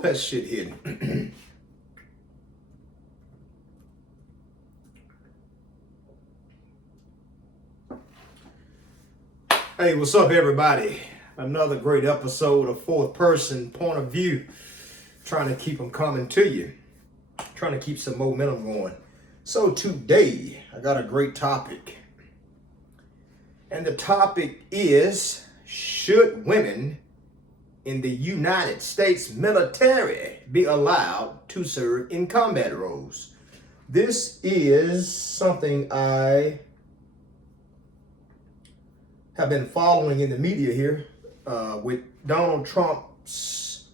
Woo, that shit hitting. Hey, what's up, everybody? Another great episode of Fourth Person Point of View. Trying to keep them coming to you. Trying to keep some momentum going. So today, I got a great topic. And the topic is, should women in the United States military be allowed to serve in combat roles? This is something I have been following in the media here with Donald Trump's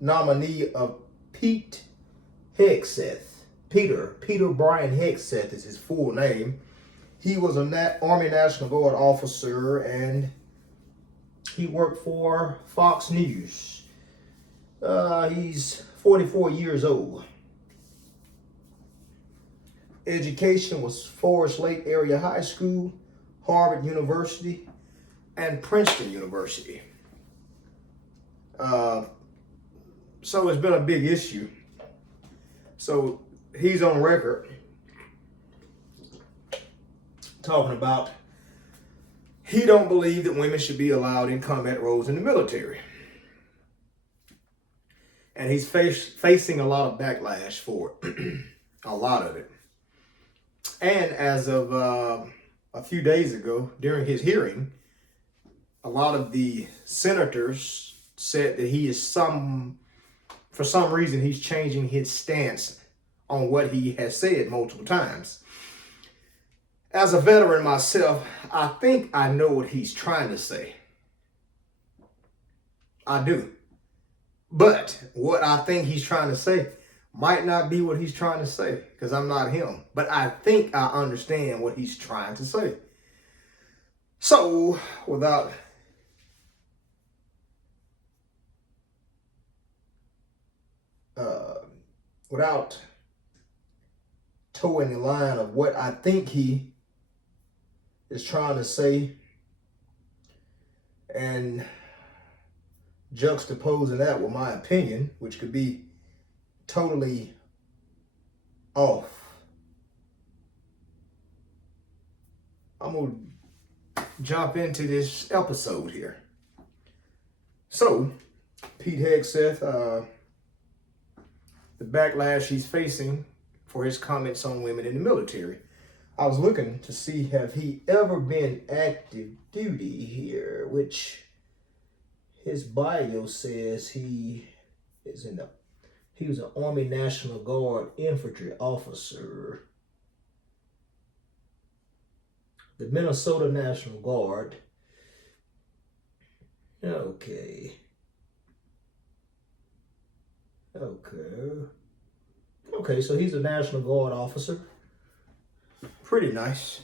nominee of Pete Hegseth. Peter Brian Hegseth is his full name. He was an Army National Guard officer and he worked for Fox News. He's 44 years old. Education was Forest Lake Area High School, Harvard University, and Princeton University. So it's been a big issue. So he's on record talking about he don't believe that women should be allowed in combat roles in the military. And he's facing a lot of backlash for it, a lot of it. And as of a few days ago, during his hearing, a lot of the senators said that he is for some reason, he's changing his stance on what he has said multiple times. As a veteran myself, I think I know what he's trying to say. I do. But what I think he's trying to say might not be what he's trying to say, because I'm not him. But I think I understand what he's trying to say. So, without towing the line of what I think he is trying to say and juxtaposing that with my opinion, which could be totally off, I'm gonna jump into this episode here. So, Pete Hegseth, the backlash he's facing for his comments on women in the military. I was looking to see, have he ever been active duty here, which his bio says he was an Army National Guard infantry officer, the Minnesota National Guard. Okay, so he's a National Guard officer. Pretty nice.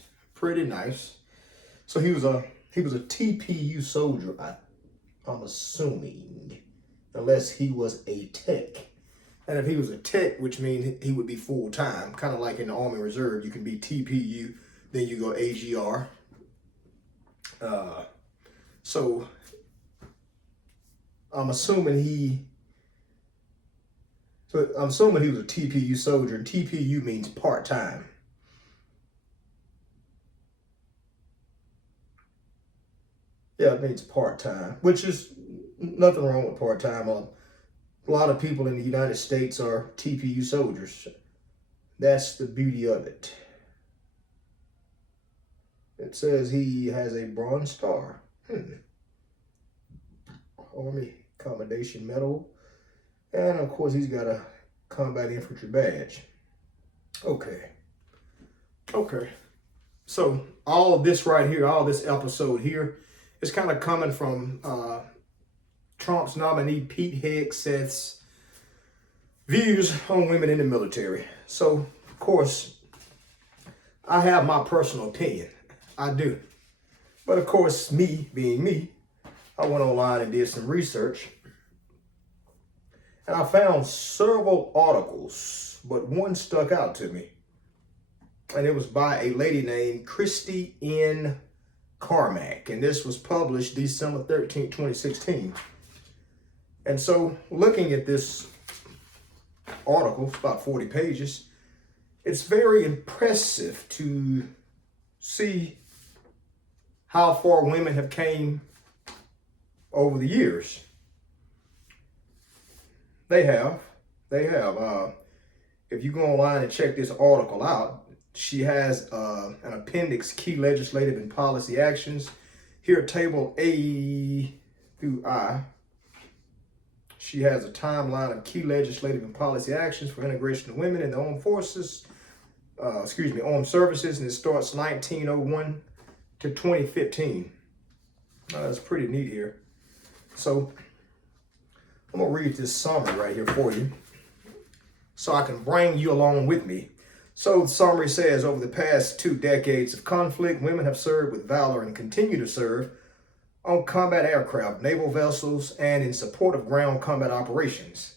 So he was a TPU soldier, I'm assuming, unless he was a tech. And if he was a tech, which means he would be full-time, kind of like in the Army Reserve, you can be TPU, then you go AGR. So I'm assuming he was a TPU soldier, and TPU means part-time. Yeah, it means part-time, which is nothing wrong with part-time. A lot of people in the United States are TPU soldiers. That's the beauty of it. It says he has a Bronze Star. Army Commendation Medal. And of course, he's got a Combat Infantry Badge. Okay. So all of this right here, all this episode here, is kind of coming from Trump's nominee Pete Hegseth's views on women in the military. So, of course, I have my personal opinion. I do. But of course, me being me, I went online and did some research. And I found several articles, but one stuck out to me. And it was by a lady named Christy N. Carmack. And this was published December 13, 2016. And so looking at this article, it's about 40 pages, it's very impressive to see how far women have came over the years. They have. If you go online and check this article out, she has an appendix, key legislative and policy actions. Here, table A through I. She has a timeline of key legislative and policy actions for integration of women in the armed forces, armed services, and it starts 1901 to 2015. That's pretty neat here. So I'm gonna read this summary right here for you so I can bring you along with me. So the summary says, over the past 2 decades of conflict, women have served with valor and continue to serve on combat aircraft, naval vessels, and in support of ground combat operations.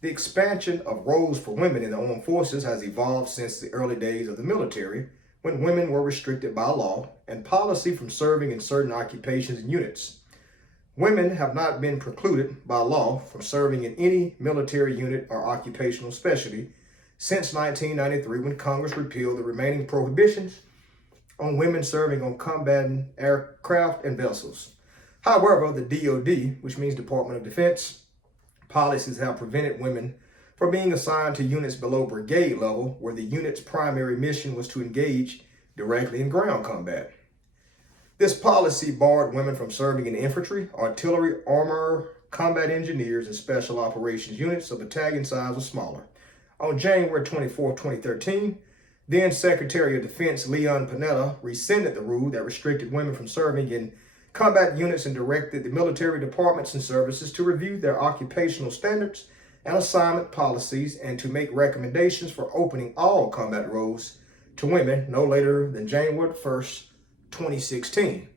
The expansion of roles for women in the armed forces has evolved since the early days of the military, when women were restricted by law and policy from serving in certain occupations and units. Women have not been precluded by law from serving in any military unit or occupational specialty since 1993, when Congress repealed the remaining prohibitions on women serving on combatant aircraft and vessels. However, the DoD, which means Department of Defense, policies have prevented women from being assigned to units below brigade level, where the unit's primary mission was to engage directly in ground combat. This policy barred women from serving in infantry, artillery, armor, combat engineers, and special operations units of battalion size or smaller. On January 24, 2013, then Secretary of Defense Leon Panetta rescinded the rule that restricted women from serving in combat units and directed the military departments and services to review their occupational standards and assignment policies and to make recommendations for opening all combat roles to women no later than January 1st, 2016.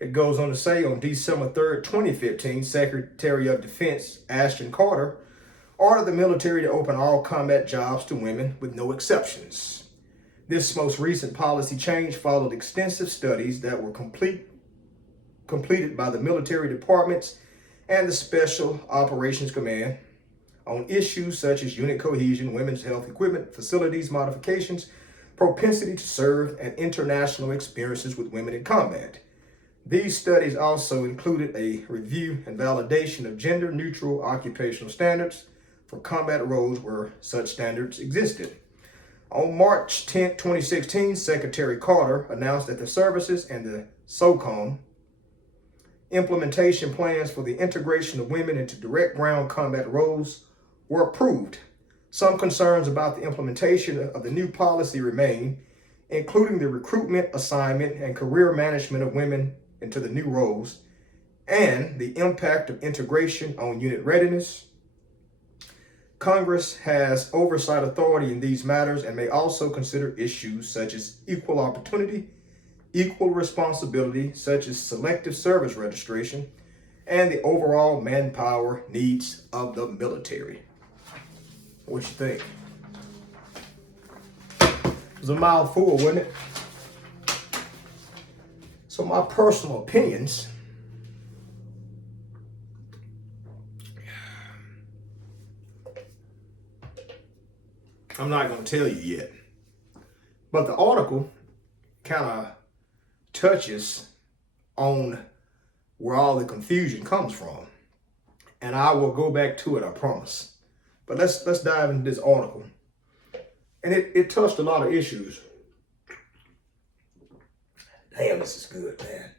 It goes on to say, on December 3rd, 2015, Secretary of Defense Ashton Carter ordered the military to open all combat jobs to women with no exceptions. This most recent policy change followed extensive studies that were completed by the military departments and the Special Operations Command on issues such as unit cohesion, women's health equipment, facilities modifications, propensity to serve, and international experiences with women in combat. These studies also included a review and validation of gender-neutral occupational standards for combat roles where such standards existed. On March 10, 2016, Secretary Carter announced that the services and the SOCOM implementation plans for the integration of women into direct ground combat roles were approved. Some concerns about the implementation of the new policy remain, including the recruitment, assignment, and career management of women into the new roles, and the impact of integration on unit readiness. Congress has oversight authority in these matters and may also consider issues such as equal opportunity, equal responsibility, such as selective service registration, and the overall manpower needs of the military. What you think? It was a mouthful, wasn't it? So my personal opinions, I'm not going to tell you yet, but the article kind of touches on where all the confusion comes from, and I will go back to it, I promise. But let's dive into this article, and it touched a lot of issues. Damn, this is good, man.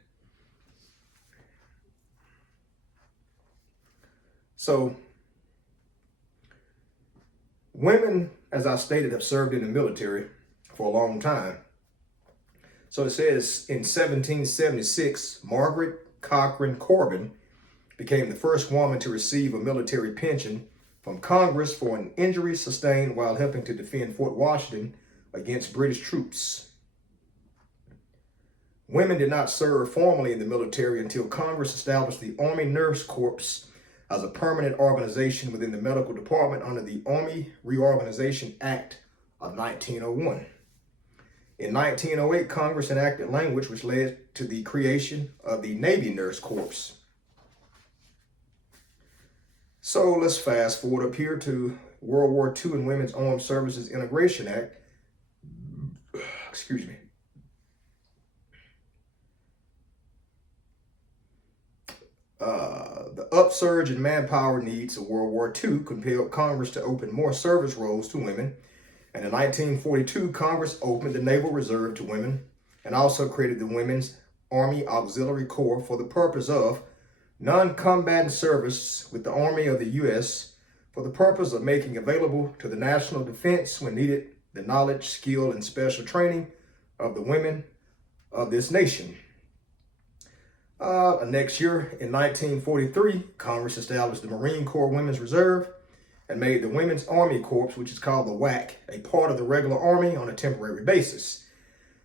So, women, as I stated, have served in the military for a long time. So it says in 1776, Margaret Cochran Corbin became the first woman to receive a military pension from Congress for an injury sustained while helping to defend Fort Washington against British troops. Women did not serve formally in the military until Congress established the Army Nurse Corps as a permanent organization within the medical department under the Army Reorganization Act of 1901. In 1908, Congress enacted language which led to the creation of the Navy Nurse Corps. So let's fast forward up here to World War II and Women's Armed Services Integration Act. Excuse me. The upsurge in manpower needs of World War II compelled Congress to open more service roles to women. And in 1942, Congress opened the Naval Reserve to women and also created the Women's Army Auxiliary Corps for the purpose of non-combatant service with the Army of the U.S. for the purpose of making available to the national defense when needed the knowledge, skill, and special training of the women of this nation. Next year, in 1943, Congress established the Marine Corps Women's Reserve and made the Women's Army Corps, which is called the WAC, a part of the regular Army on a temporary basis.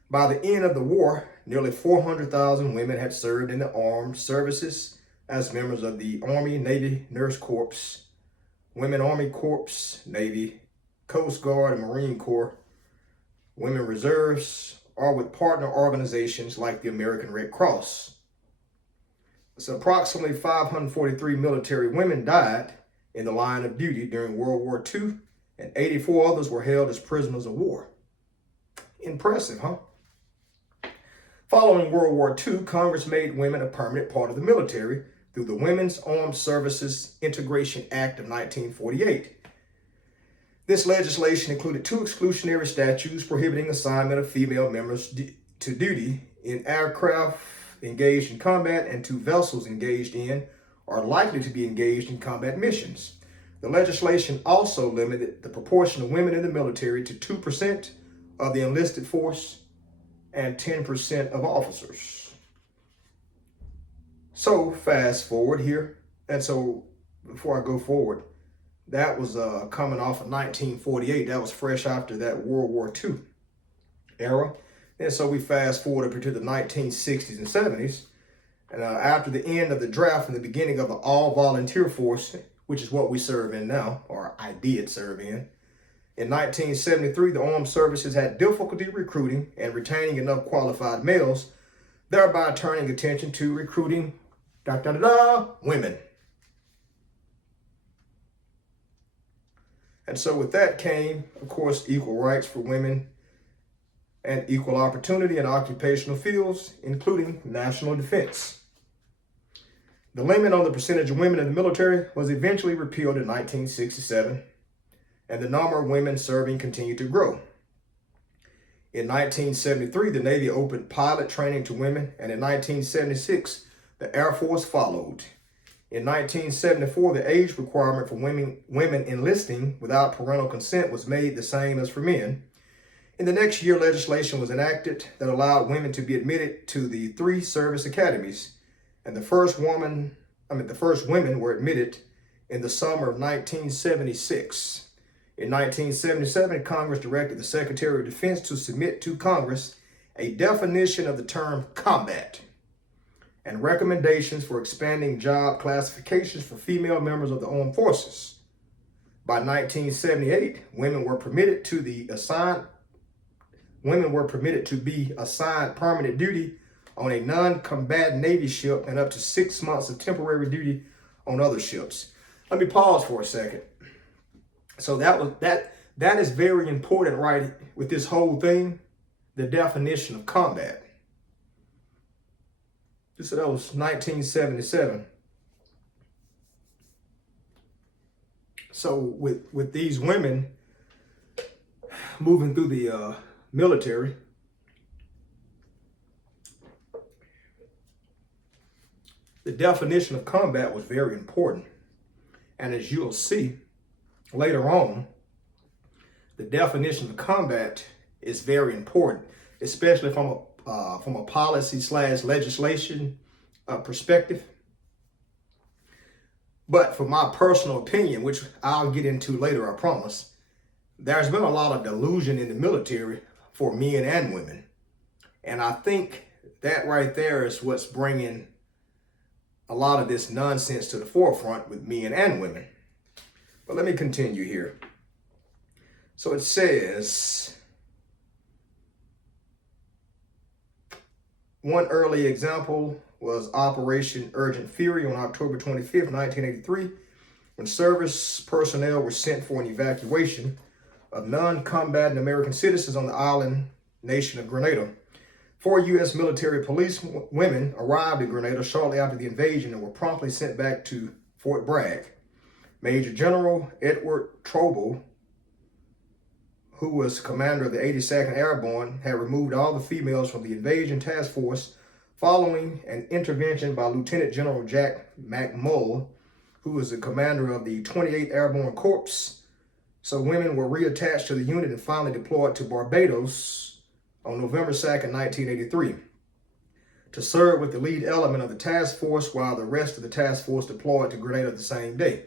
By the end of the war, nearly 400,000 women had served in the armed services as members of the Army Navy Nurse Corps, Women Army Corps, Navy, Coast Guard, and Marine Corps, Women Reserves, or with partner organizations like the American Red Cross. So approximately 543 military women died in the line of duty during World War II, and 84 others were held as prisoners of war. Impressive, huh? Following World War II, Congress made women a permanent part of the military through the Women's Armed Services Integration Act of 1948. This legislation included 2 exclusionary statutes prohibiting assignment of female members to duty in aircraft engaged in combat and 2 vessels engaged in or likely to be engaged in combat missions. The legislation also limited the proportion of women in the military to 2% of the enlisted force and 10% of officers. So fast forward here. And so before I go forward, that was coming off of 1948. That was fresh after that World War II era. And so we fast forward up into the 1960s and 70s. And after the end of the draft and the beginning of the all-volunteer force, which is what we serve in now, or I did serve in 1973, the armed services had difficulty recruiting and retaining enough qualified males, thereby turning attention to recruiting women. And so with that came, of course, equal rights for women and equal opportunity in occupational fields, including national defense. The limit on the percentage of women in the military was eventually repealed in 1967, and the number of women serving continued to grow. In 1973, the Navy opened pilot training to women, and in 1976, the Air Force followed. In 1974, the age requirement for women enlisting without parental consent was made the same as for men. In the next year, legislation was enacted that allowed women to be admitted to the 3 service academies, and the first women were admitted in the summer of 1976. In 1977, Congress directed the Secretary of Defense to submit to Congress a definition of the term combat and recommendations for expanding job classifications for female members of the armed forces. By 1978, women were permitted to be assigned permanent duty on a non-combatant Navy ship and up to 6 months of temporary duty on other ships. Let me pause for a second. So that is very important, right, with this whole thing, the definition of combat. So that was 1977. So with these women moving through the military, the definition of combat was very important. And as you'll see later on, the definition of combat is very important, especially from a policy/legislation perspective. But for my personal opinion, which I'll get into later, I promise, there's been a lot of delusion in the military for men and women. And I think that right there is what's bringing a lot of this nonsense to the forefront with men and women. But let me continue here. So it says, one early example was Operation Urgent Fury on October 25th, 1983. when service personnel were sent for an evacuation of non-combatant American citizens on the island nation of Grenada. 4 U.S. military police women arrived at Grenada shortly after the invasion and were promptly sent back to Fort Bragg. Major General Edward Troble, who was commander of the 82nd Airborne, had removed all the females from the invasion task force following an intervention by Lieutenant General Jack McMull, who was the commander of the 28th Airborne Corps. So women were reattached to the unit and finally deployed to Barbados on November 2nd, 1983, to serve with the lead element of the task force while the rest of the task force deployed to Grenada the same day.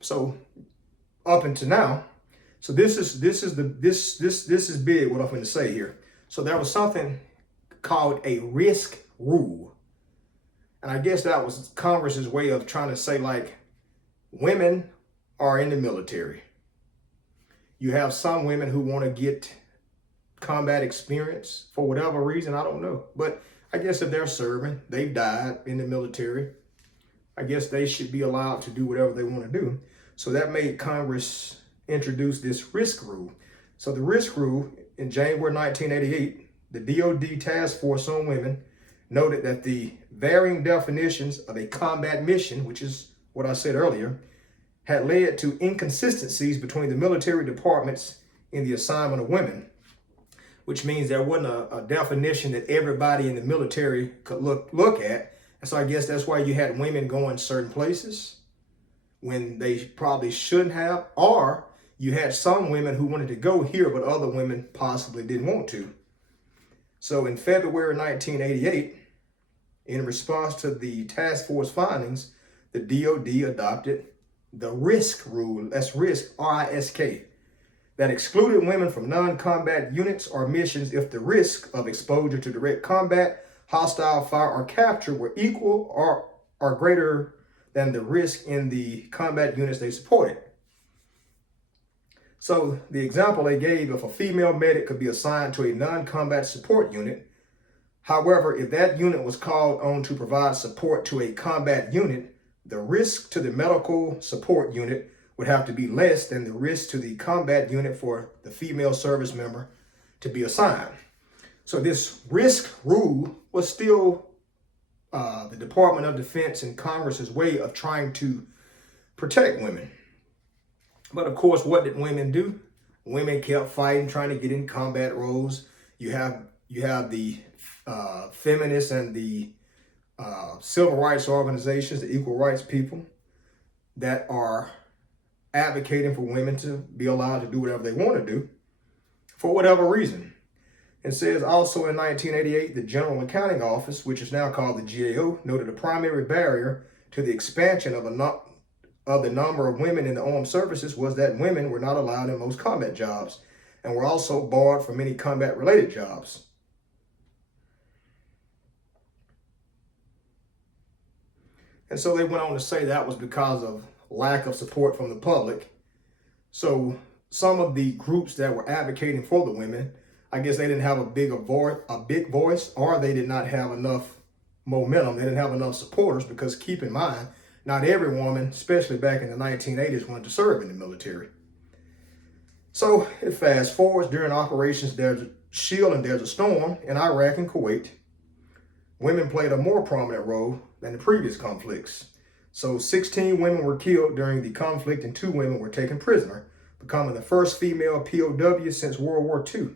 So up until now, so this is big what I'm going to say here. So there was something called a risk rule. And I guess that was Congress's way of trying to say, like, women are in the military. You have some women who want to get combat experience for whatever reason, I don't know. But I guess if they're serving, they've died in the military, I guess they should be allowed to do whatever they want to do. So that made Congress introduce this risk rule. So the risk rule in January 1988, the DOD Task Force on Women noted that the varying definitions of a combat mission, which is what I said earlier, had led to inconsistencies between the military departments in the assignment of women, which means there wasn't a definition that everybody in the military could look at. And so I guess that's why you had women going certain places when they probably shouldn't have, or you had some women who wanted to go here, but other women possibly didn't want to. So in February 1988, in response to the task force findings, the DOD adopted the risk rule, that's risk, R-I-S-K, that excluded women from non-combat units or missions if the risk of exposure to direct combat, hostile fire, or capture were equal or greater than the risk in the combat units they supported. So the example they gave, if a female medic could be assigned to a non-combat support unit, however, if that unit was called on to provide support to a combat unit, the risk to the medical support unit would have to be less than the risk to the combat unit for the female service member to be assigned. So this risk rule was still the Department of Defense and Congress's way of trying to protect women. But of course, what did women do? Women kept fighting, trying to get in combat roles. You have the feminists and the civil rights organizations, the equal rights people, that are advocating for women to be allowed to do whatever they want to do for whatever reason. It says also in 1988, the General Accounting Office, which is now called the GAO, noted a primary barrier to the expansion of the number of women in the armed services was that women were not allowed in most combat jobs and were also barred from many combat-related jobs. And so they went on to say that was because of lack of support from the public. So some of the groups that were advocating for the women, I guess they didn't have a big voice, or they did not have enough momentum. They didn't have enough supporters, because keep in mind, not every woman, especially back in the 1980s, wanted to serve in the military. So it fast forwards during operations Desert Shield and Desert Storm in Iraq and Kuwait. Women played a more prominent role than the previous conflicts. So 16 women were killed during the conflict and 2 women were taken prisoner, becoming the first female POW since World War II.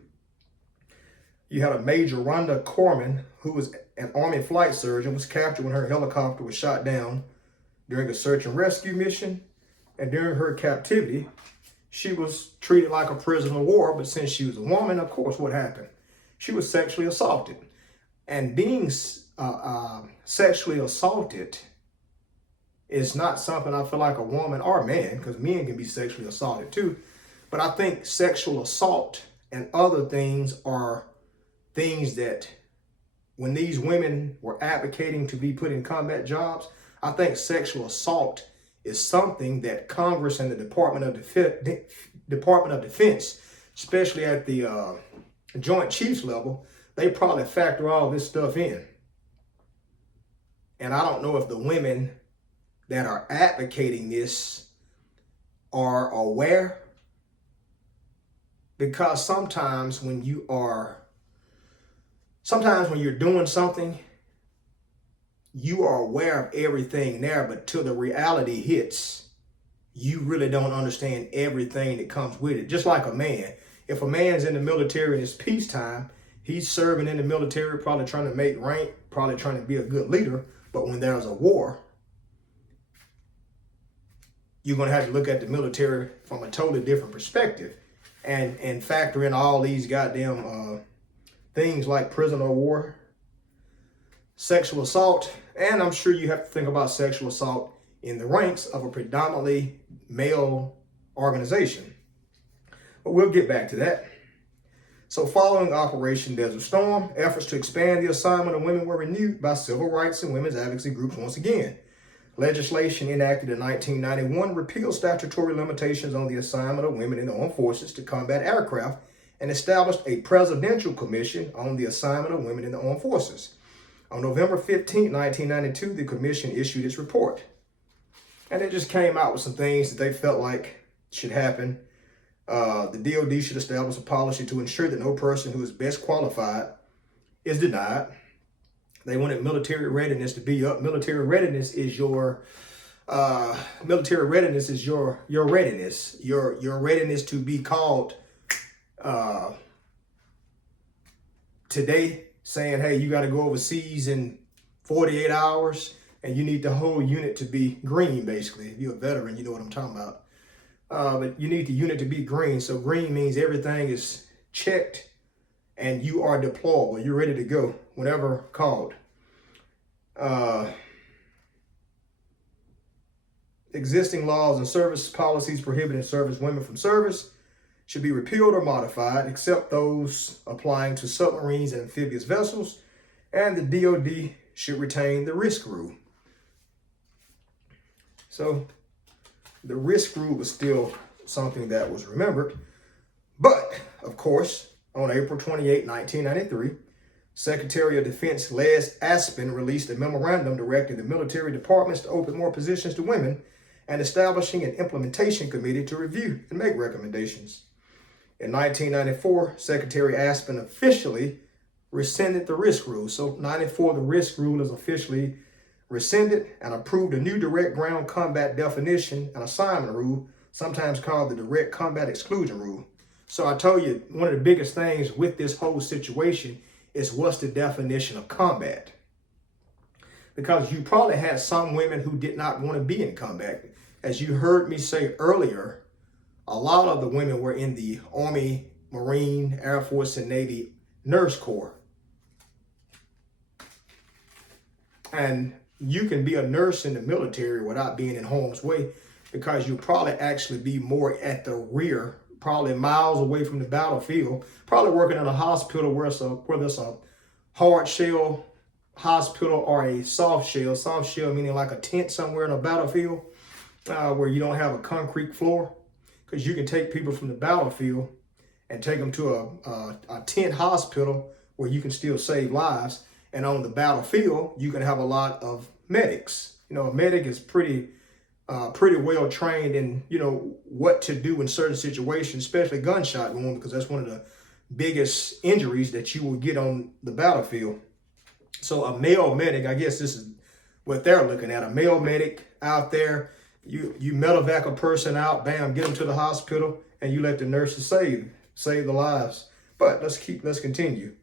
You had a Major Rhonda Corman, who was an Army flight surgeon, was captured when her helicopter was shot down during a search and rescue mission. And during her captivity, she was treated like a prisoner of war, but since she was a woman, of course, what happened? She was sexually assaulted. And being sexually assaulted is not something I feel like a woman or a man, because men can be sexually assaulted too. But I think sexual assault and other things are things that when these women were advocating to be put in combat jobs, I think sexual assault is something that Congress and the Department of Defense, especially at the Joint Chiefs level, they probably factor all this stuff in. And I don't know if the women that are advocating this are aware, because sometimes when you're doing something, you are aware of everything there, but till the reality hits, you really don't understand everything that comes with it. Just like a man. If a man's in the military and it's peacetime, he's serving in the military, probably trying to make rank, probably trying to be a good leader. But when there's a war, you're going to have to look at the military from a totally different perspective and factor in all these goddamn things like prisoner of war, sexual assault, and I'm sure you have to think about sexual assault in the ranks of a predominantly male organization. But we'll get back to that. So following Operation Desert Storm, efforts to expand the assignment of women were renewed by civil rights and women's advocacy groups once again. Legislation enacted in 1991 repealed statutory limitations on the assignment of women in the armed forces to combat aircraft and established a presidential commission on the assignment of women in the armed forces. On November 15, 1992, the commission issued its report. And it just came out with some things that they felt like should happen. The DOD should establish a policy to ensure that no person who is best qualified is denied. They wanted military readiness to be up. Military readiness is your readiness. Your readiness to be called today, saying, hey, you got to go overseas in 48 hours and you need the whole unit to be green, basically. If you're a veteran, you know what I'm talking about. But you need the unit to be green. So green means everything is checked and you are deployable. You're ready to go whenever called. Existing laws and service policies prohibiting service women from service should be repealed or modified, except those applying to submarines and amphibious vessels, and the DOD should retain the risk rule. So the risk rule was still something that was remembered. But, of course, on April 28, 1993, Secretary of Defense Les Aspin released a memorandum directing the military departments to open more positions to women and establishing an implementation committee to review and make recommendations. In 1994, Secretary Aspin officially rescinded the risk rule. So 94, the risk rule is officially rescinded and approved a new direct ground combat definition and assignment rule, sometimes called the direct combat exclusion rule. So I told you, one of the biggest things with this whole situation is what's the definition of combat? Because you probably had some women who did not want to be in combat. As you heard me say earlier, a lot of the women were in the Army, Marine, Air Force, and Navy Nurse Corps. And you can be a nurse in the military without being in harm's way, because you'll probably actually be more at the rear, probably miles away from the battlefield, probably working in a hospital whether it's a hard shell hospital or a soft shell meaning like a tent somewhere in a battlefield where you don't have a concrete floor, because you can take people from the battlefield and take them to a tent hospital where you can still save lives. And on the battlefield, you can have a lot of medics. You know, a medic is pretty well trained in, you know, what to do in certain situations, especially gunshot wound, because that's one of the biggest injuries that you will get on the battlefield. So a male medic, I guess this is what they're looking at, a male medic out there, you medevac a person out, bam, get them to the hospital, and you let the nurses save the lives. But let's continue.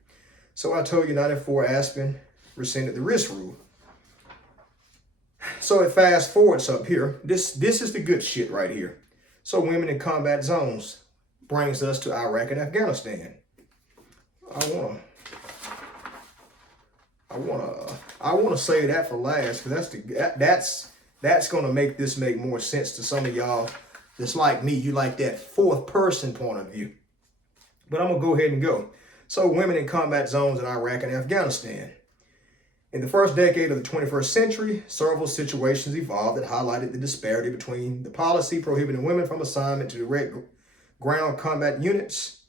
So I told you 94 Aspen rescinded the risk rule. So it fast forwards up here. This is the good shit right here. So women in combat zones brings us to Iraq and Afghanistan. I wanna say that for last, because that's gonna make this make more sense to some of y'all that's like me. You like that fourth person point of view. But I'm gonna go ahead and go. So women in combat zones in Iraq and Afghanistan. In the first decade of the 21st century, several situations evolved that highlighted the disparity between the policy prohibiting women from assignment to direct ground combat units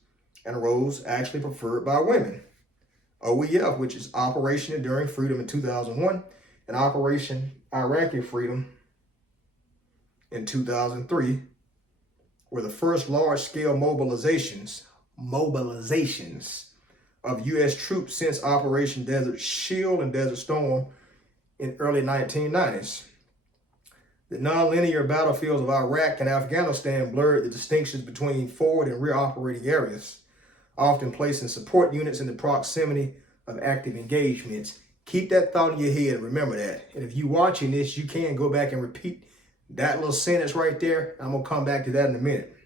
and roles actually preferred by women. OEF, which is Operation Enduring Freedom in 2001, and Operation Iraqi Freedom in 2003 were the first large-scale mobilizations of U.S. troops since Operation Desert Shield and Desert Storm in early 1990s. The non-linear battlefields of Iraq and Afghanistan blurred the distinctions between forward and rear operating areas, often placing support units in the proximity of active engagements. Keep that thought in your head and remember that. And if you're watching this, you can go back and repeat that little sentence right there. I'm going to come back to that in a minute.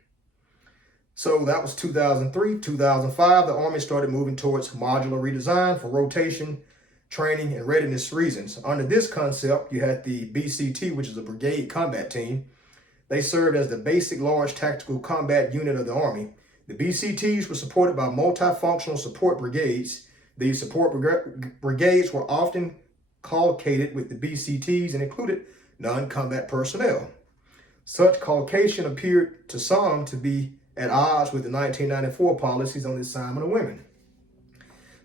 So that was 2003. 2005, the Army started moving towards modular redesign for rotation, training, and readiness reasons. Under this concept, you had the BCT, which is a brigade combat team. They served as the basic large tactical combat unit of the Army. The BCTs were supported by multifunctional support brigades. These support brigades were often collocated with the BCTs and included non-combat personnel. Such collocation appeared to some to be at odds with the 1994 policies on the assignment of women.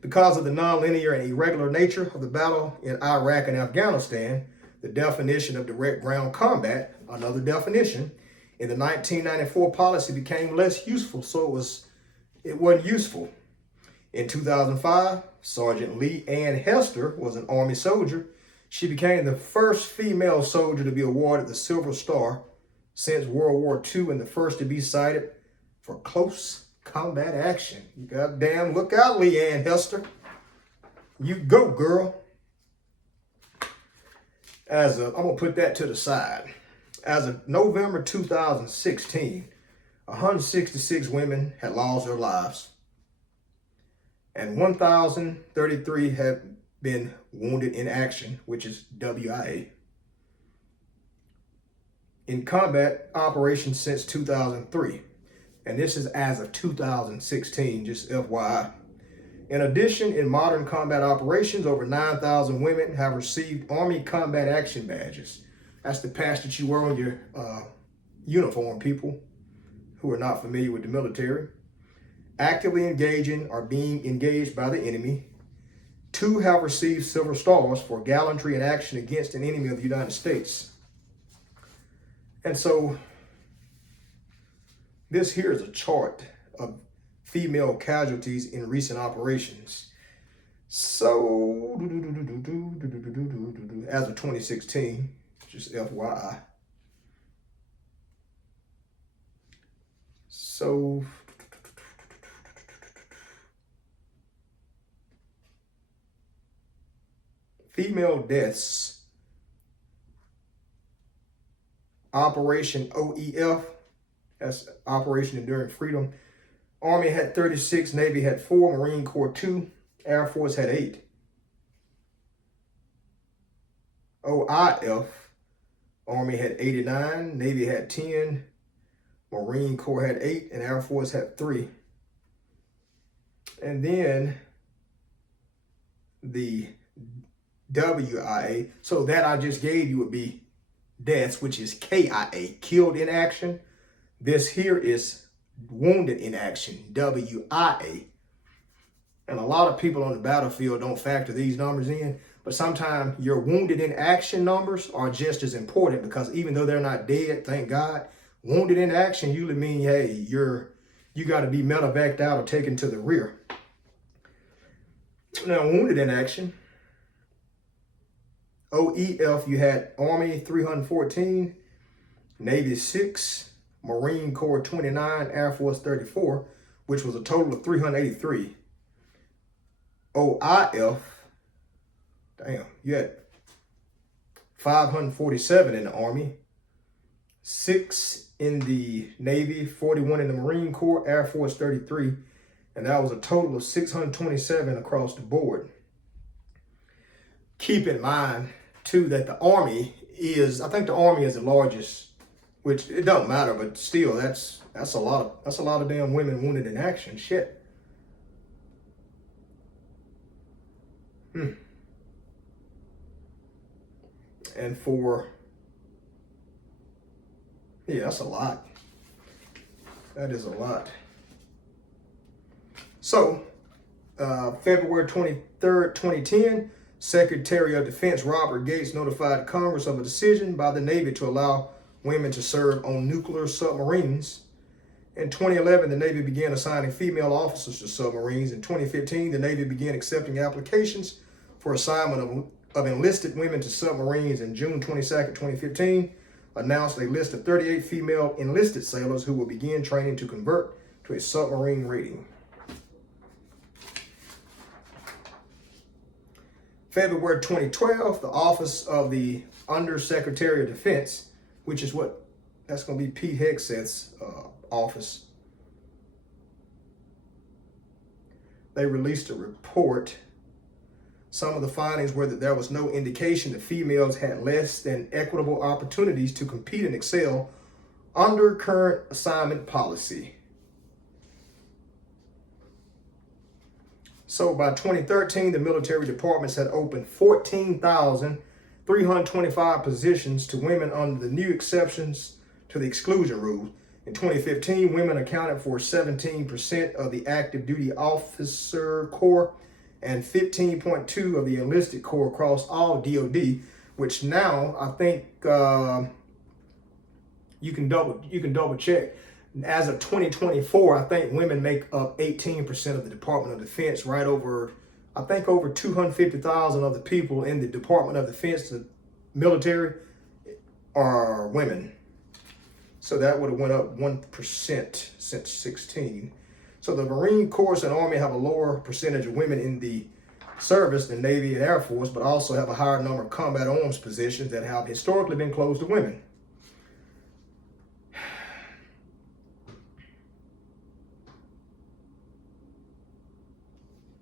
Because of the nonlinear and irregular nature of the battle in Iraq and Afghanistan, the definition of direct ground combat, another definition, in the 1994 policy became less useful, so it wasn't useful. In 2005, Sergeant Lee Ann Hester was an Army soldier. She became the first female soldier to be awarded the Silver Star since World War II and the first to be cited for close combat action. You goddamn look out, Lee Ann Hester. You go, girl. I'm going to put that to the side. As of November 2016, 166 women had lost their lives, and 1,033 have been wounded in action, which is WIA, in combat operations since 2003. And this is as of 2016, just FYI. In addition, in modern combat operations, over 9,000 women have received Army Combat Action Badges. That's the patch that you wear on your uniform, people who are not familiar with the military. Actively engaging or being engaged by the enemy. 2 have received Silver Stars for gallantry in action against an enemy of the United States. And so this here is a chart of female casualties in recent operations. So, as of 2016, just FYI. So, female deaths, Operation OEF, that's Operation Enduring Freedom. Army had 36, Navy had 4, Marine Corps 2, Air Force had 8. OIF, Army had 89, Navy had 10, Marine Corps had 8, and Air Force had 3. And then the WIA, so that I just gave you would be deaths, which is KIA, killed in action. This here is wounded in action, WIA. And a lot of people on the battlefield don't factor these numbers in, but sometimes your wounded in action numbers are just as important, because even though they're not dead, thank God, wounded in action usually mean, hey, you got to be medevaced out or taken to the rear. Now, wounded in action, OEF, you had Army 314, Navy 6, Marine Corps 29, Air Force 34, which was a total of 383. OIF, damn, you had 547 in the Army, 6 in the Navy, 41 in the Marine Corps, Air Force 33, and that was a total of 627 across the board. Keep in mind, too, that the Army is, I think the Army is the largest, which it doesn't matter, but still, that's a lot of damn women wounded in action. Shit. And yeah, that's a lot. That is a lot. So, February 23rd, 2010, Secretary of Defense Robert Gates notified Congress of a decision by the Navy to allow women to serve on nuclear submarines. In 2011, the Navy began assigning female officers to submarines. In 2015, the Navy began accepting applications for assignment of enlisted women to submarines. In June 22nd, 2015, announced a list of 38 female enlisted sailors who will begin training to convert to a submarine rating. February 2012, the Office of the Undersecretary of Defense, which is that's going to be Pete Hegseth's office, they released a report. Some of the findings were that there was no indication that females had less than equitable opportunities to compete and excel under current assignment policy. So by 2013, the military departments had opened 14,325 positions to women under the new exceptions to the exclusion rule. In 2015, women accounted for 17% of the active duty officer corps and 15.2% of the enlisted corps across all DoD, which now I think you can double check. As of 2024, I think women make up 18% of the Department of Defense. Right over, I think over 250,000 of the people in the Department of Defense, the military, are women. So that would have went up 1% since 16. So the Marine Corps and Army have a lower percentage of women in the service than Navy and Air Force, but also have a higher number of combat arms positions that have historically been closed to women.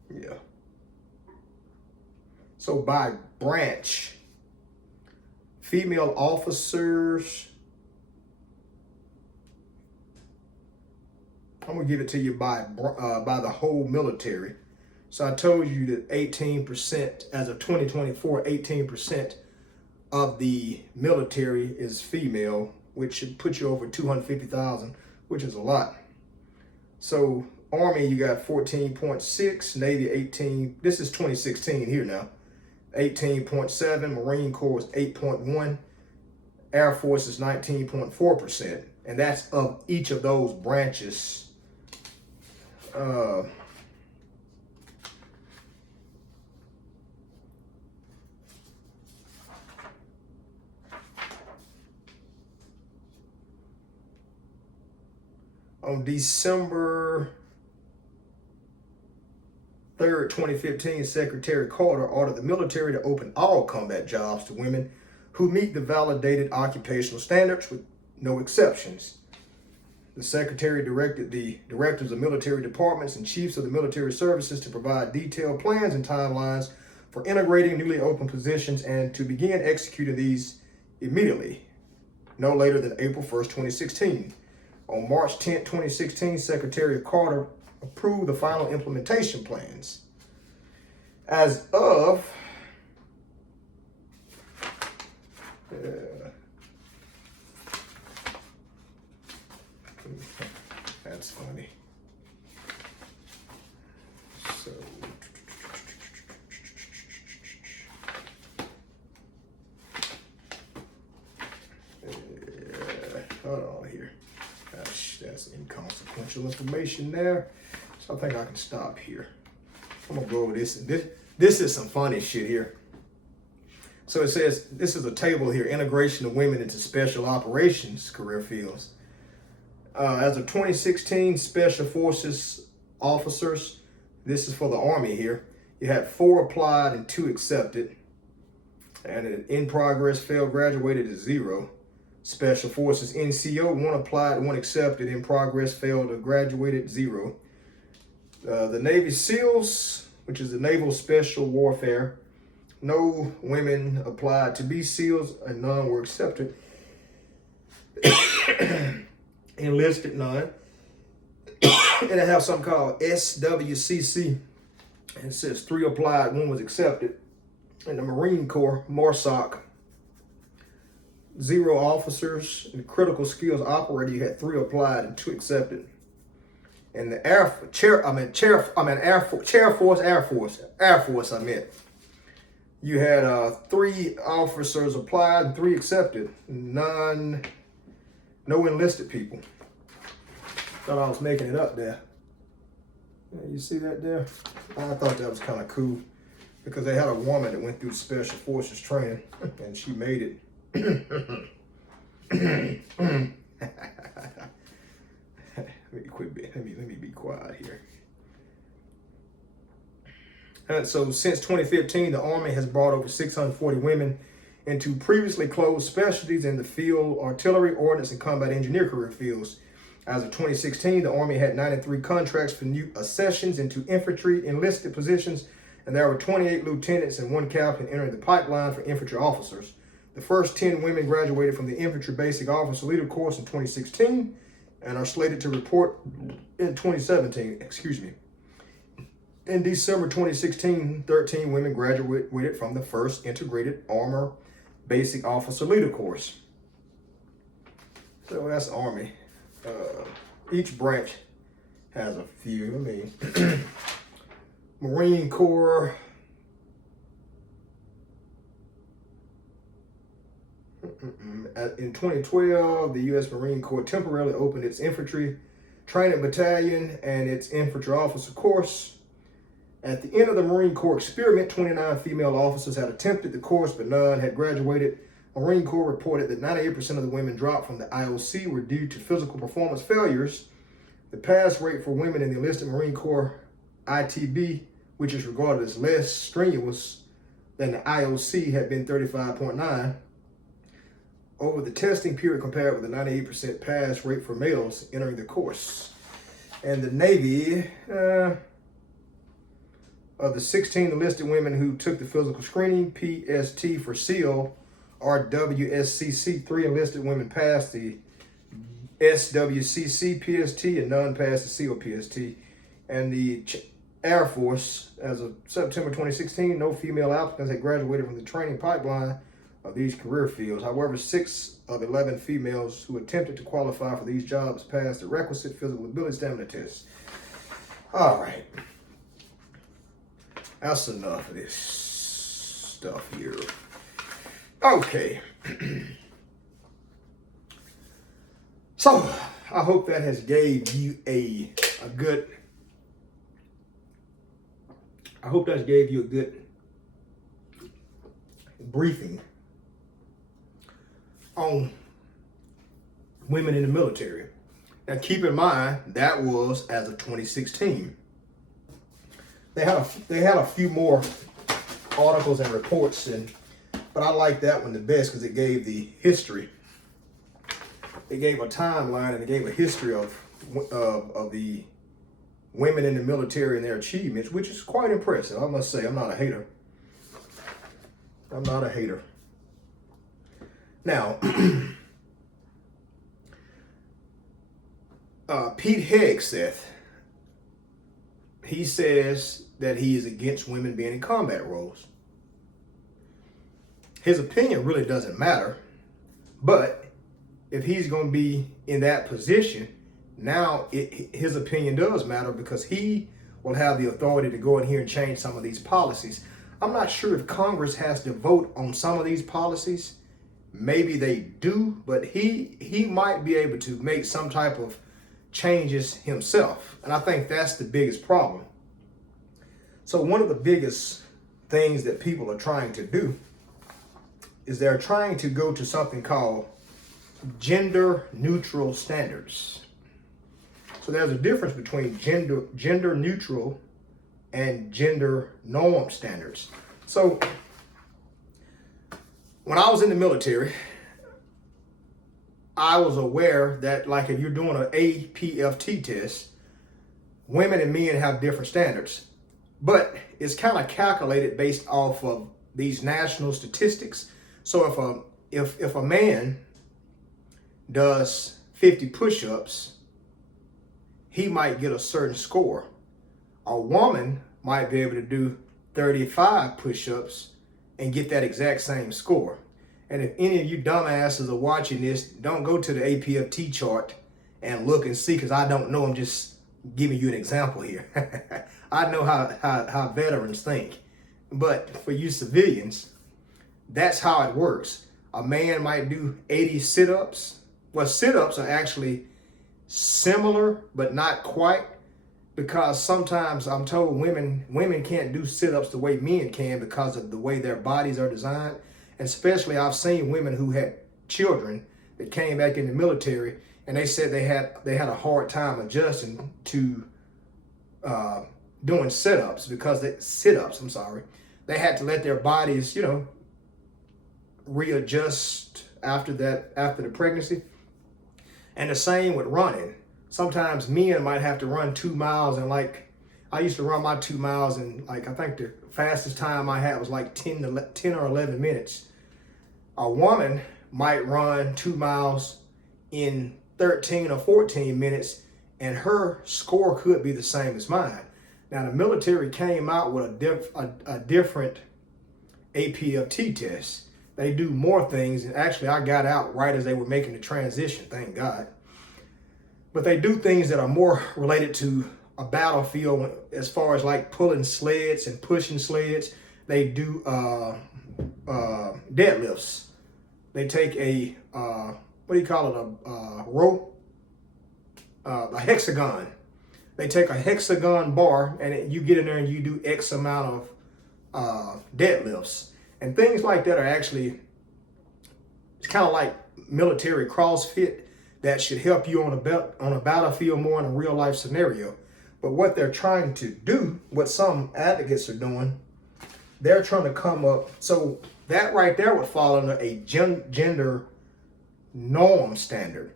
Yeah. So by branch, female officers, I'm gonna give it to you by the whole military. So I told you that 18%, as of 2024, 18% of the military is female, which should put you over 250,000, which is a lot. So Army, you got 14.6, Navy 18, this is 2016 here now, 18.7, Marine Corps is 8.1, Air Force is 19.4%, and that's of each of those branches. On December 3rd, 2015, Secretary Carter ordered the military to open all combat jobs to women who meet the validated occupational standards with no exceptions. The Secretary directed the directors of military departments and chiefs of the military services to provide detailed plans and timelines for integrating newly opened positions and to begin executing these immediately, no later than April 1st, 2016. On March 10th, 2016, Secretary Carter approved the final implementation plans. As of that's funny. So hold on here. That's inconsequential information there. So I think I can stop here. I'm gonna go over this. This is some funny shit here. So it says, this is a table here, integration of women into special operations career fields. As of 2016, Special Forces officers, this is for the Army here, you had 4 applied and 2 accepted. And in progress, failed, graduated is 0. Special Forces NCO, 1 applied, 1 accepted, in progress, failed, or graduated, 0. The Navy SEALs, which is the Naval Special Warfare, no women applied to be SEALs and none were accepted. Enlisted, none. And they have something called SWCC, and it says 3 applied, 1 was accepted. In the Marine Corps, MARSOC, 0 officers. In critical skills operator, you had 3 applied and 2 accepted. And the Air Force, you had 3 officers applied and 3 accepted. None No enlisted people. Thought I was making it up there. Yeah, you see that there? I thought that was kind of cool because they had a woman that went through special forces training and she made it. Let me be quiet here. So since 2015, the Army has brought over 640 women into previously closed specialties in the field, artillery, ordnance, and combat engineer career fields. As of 2016, the Army had 93 contracts for new accessions into infantry enlisted positions, and there were 28 lieutenants and 1 captain entering the pipeline for infantry officers. The first 10 women graduated from the Infantry Basic Officer Leader course in 2016 and are slated to report in 2017. In December 2016, 13 women graduated from the first Integrated Armor Basic Officer Leader course. So that's Army. Each branch has a few. I mean, Marine Corps. In 2012, the U.S. Marine Corps temporarily opened its infantry training battalion and its infantry officer course. At the end of the Marine Corps experiment, 29 female officers had attempted the course, but none had graduated. Marine Corps reported that 98% of the women dropped from the IOC were due to physical performance failures. The pass rate for women in the enlisted Marine Corps ITB, which is regarded as less strenuous than the IOC, had been 35.9 over the testing period compared with the 98% pass rate for males entering the course. And the Navy, of the 16 enlisted women who took the physical screening, PST for SEAL, or WSCC, 3 enlisted women passed the SWCC PST and none passed the SEAL PST. And the Air Force, as of September 2016, no female applicants had graduated from the training pipeline of these career fields. However, 6 of 11 females who attempted to qualify for these jobs passed the requisite physical ability stamina tests. All right. That's enough of this stuff here. Okay. So, I hope that has gave you a good briefing on women in the military. Now, keep in mind, that was as of 2016. They had a few more articles and reports, but I like that one the best because it gave the history. It gave a timeline and it gave a history of the women in the military and their achievements, which is quite impressive. I must say, I'm not a hater. Now, Pete Hegseth, he says that he is against women being in combat roles. His opinion really doesn't matter, but if he's going to be in that position, now his opinion does matter because he will have the authority to go in here and change some of these policies. I'm not sure if Congress has to vote on some of these policies. Maybe they do, but he might be able to make some type of changes himself. And I think that's the biggest problem. So one of the biggest things that people are trying to do is they're trying to go to something called gender neutral standards. So there's a difference between gender neutral and gender norm standards. So when I was in the military, I was aware that, like, if you're doing an APFT test, women and men have different standards, but it's kind of calculated based off of these national statistics. So if a man does 50 push-ups, he might get a certain score. A woman might be able to do 35 push-ups and get that exact same score. And if any of you dumbasses are watching this, don't go to the APFT chart and look and see, because I don't know. I'm just giving you an example here. I know how veterans think. But for you civilians, that's how it works. A man might do 80 sit-ups Well, sit-ups are actually similar, but not quite, because sometimes I'm told women can't do sit-ups the way men can because of the way their bodies are designed. And especially I've seen women who had children that came back in the military, and they said they had a hard time adjusting to doing sit-ups because they had to let their bodies, readjust after the pregnancy. And the same with running. Sometimes men might have to run 2 miles, and like I used to run my 2 miles, and like I think the fastest time I had was like 10 or 11 minutes. A woman might run 2 miles in 13 or 14 minutes, and her score could be the same as mine. Now the military came out with a different APLT test. They do more things, and actually I got out right as they were making the transition, thank God. But they do things that are more related to a battlefield as far as like pulling sleds and pushing sleds. They do deadlifts. They take a, rope, a hexagon. They take a hexagon bar, and you get in there and you do X amount of deadlifts. And things like that are actually, it's kind of like military CrossFit that should help you on a battlefield more in a real life scenario. But what they're trying to do, what some advocates are doing, they're trying to come up, so that right there would fall under a gender norm standard.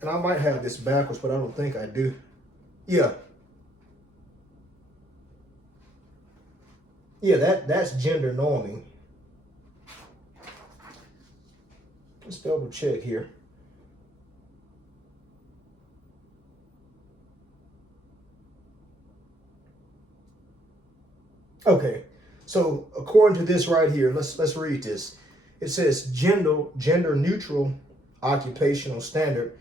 And I might have this backwards, but I don't think I do. Yeah, that's gender norming. Let's double check here. Okay, so according to this right here, let's read this. It says gender neutral occupational standard.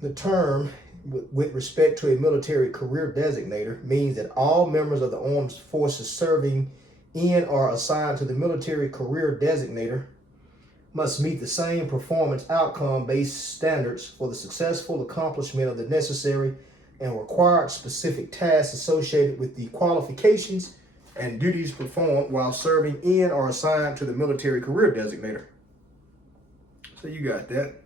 The term, with respect to a military career designator, means that all members of the armed forces serving in or assigned to the military career designator must meet the same performance outcome-based standards for the successful accomplishment of the necessary and required specific tasks associated with the qualifications and duties performed while serving in or assigned to the military career designator. So you got that.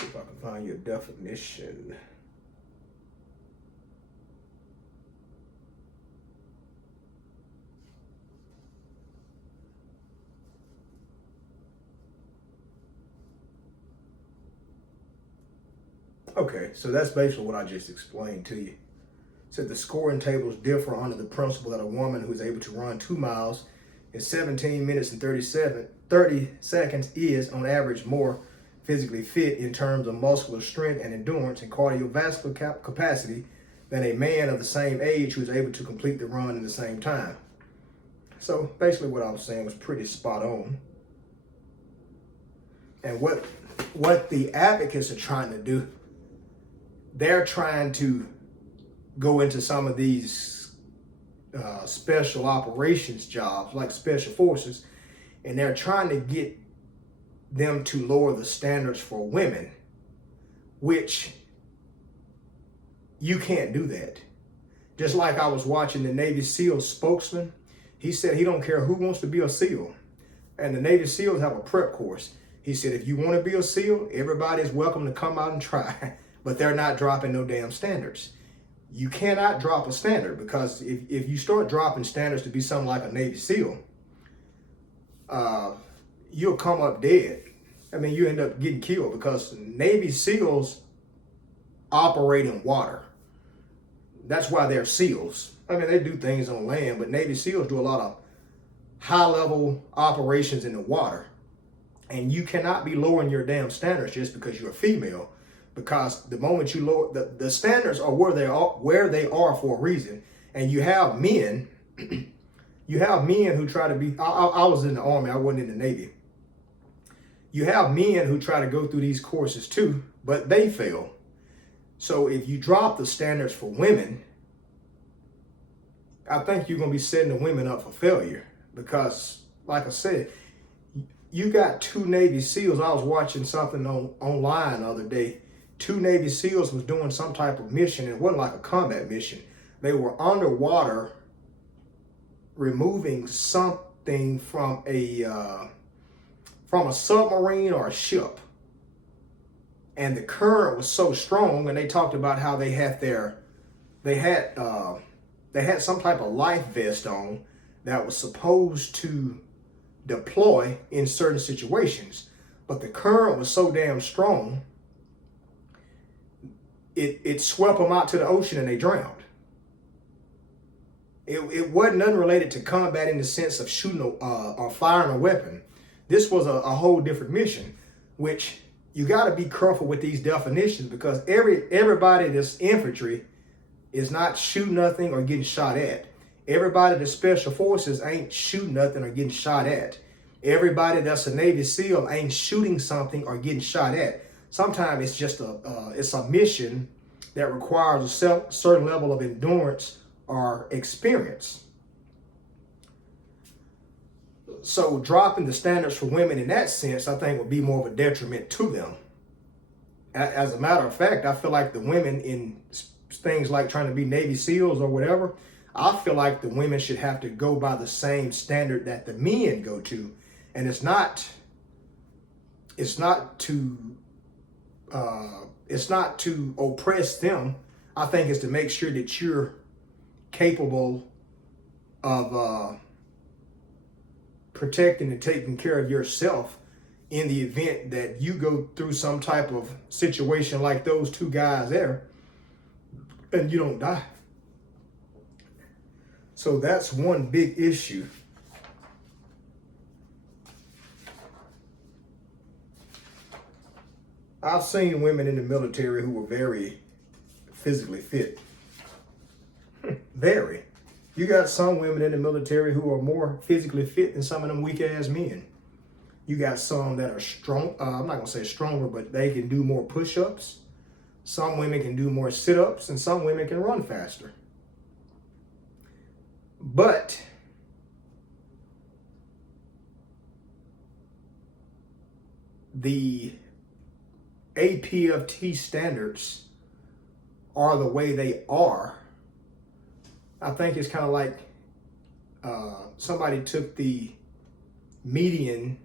See if I can find your definition. Okay, so that's basically what I just explained to you. It said the scoring tables differ under the principle that a woman who is able to run 2 miles in 17 minutes and 30 seconds is, on average, more physically fit in terms of muscular strength and endurance and cardiovascular capacity than a man of the same age who is able to complete the run in the same time. So basically what I was saying was pretty spot on. And what the advocates are trying to do, they're trying to go into some of these special operations jobs like special forces, and they're trying to get them to lower the standards for women, which you can't do that. Just like I was watching the Navy SEAL spokesman, he said he don't care who wants to be a SEAL. And the Navy SEALs have a prep course. He said, if you want to be a SEAL, everybody's welcome to come out and try, but they're not dropping no damn standards. You cannot drop a standard, because if you start dropping standards to be something like a Navy SEAL, you'll come up dead. I mean, you end up getting killed, because Navy SEALs operate in water. That's why they're SEALs. I mean, they do things on land, but Navy SEALs do a lot of high-level operations in the water. And you cannot be lowering your damn standards just because you're a female, because the moment you lower the standards are where they are for a reason. And you have men, who try to be. I was in the Army. I wasn't in the Navy. You have men who try to go through these courses too, but they fail. So if you drop the standards for women, I think you're going to be setting the women up for failure because, like I said, you got 2 Navy SEALs. I was watching something online the other day. 2 Navy SEALs was doing some type of mission. It wasn't like a combat mission. They were underwater removing something from a submarine or a ship. And the current was so strong, and they talked about how they had some type of life vest on that was supposed to deploy in certain situations, but the current was so damn strong, it swept them out to the ocean and they drowned. It wasn't unrelated to combat in the sense of shooting or firing a weapon. This was a whole different mission, which you got to be careful with these definitions because everybody that's infantry is not shooting nothing or getting shot at. Everybody that's special forces ain't shooting nothing or getting shot at. Everybody that's a Navy SEAL ain't shooting something or getting shot at. Sometimes it's just a mission that requires a certain level of endurance or experience. So dropping the standards for women in that sense, I think would be more of a detriment to them. As a matter of fact, I feel like the women in things like trying to be Navy SEALs or whatever, I feel like the women should have to go by the same standard that the men go to. And it's not to oppress them. I think it's to make sure that you're capable of protecting and taking care of yourself in the event that you go through some type of situation like those 2 guys there and you don't die. So that's one big issue. I've seen women in the military who were very physically fit. Very. You got some women in the military who are more physically fit than some of them weak ass men. You got some that are strong. I'm not going to say stronger, but they can do more push-ups. Some women can do more sit-ups, and some women can run faster. But the APFT standards are the way they are. I think it's kind of like somebody took the median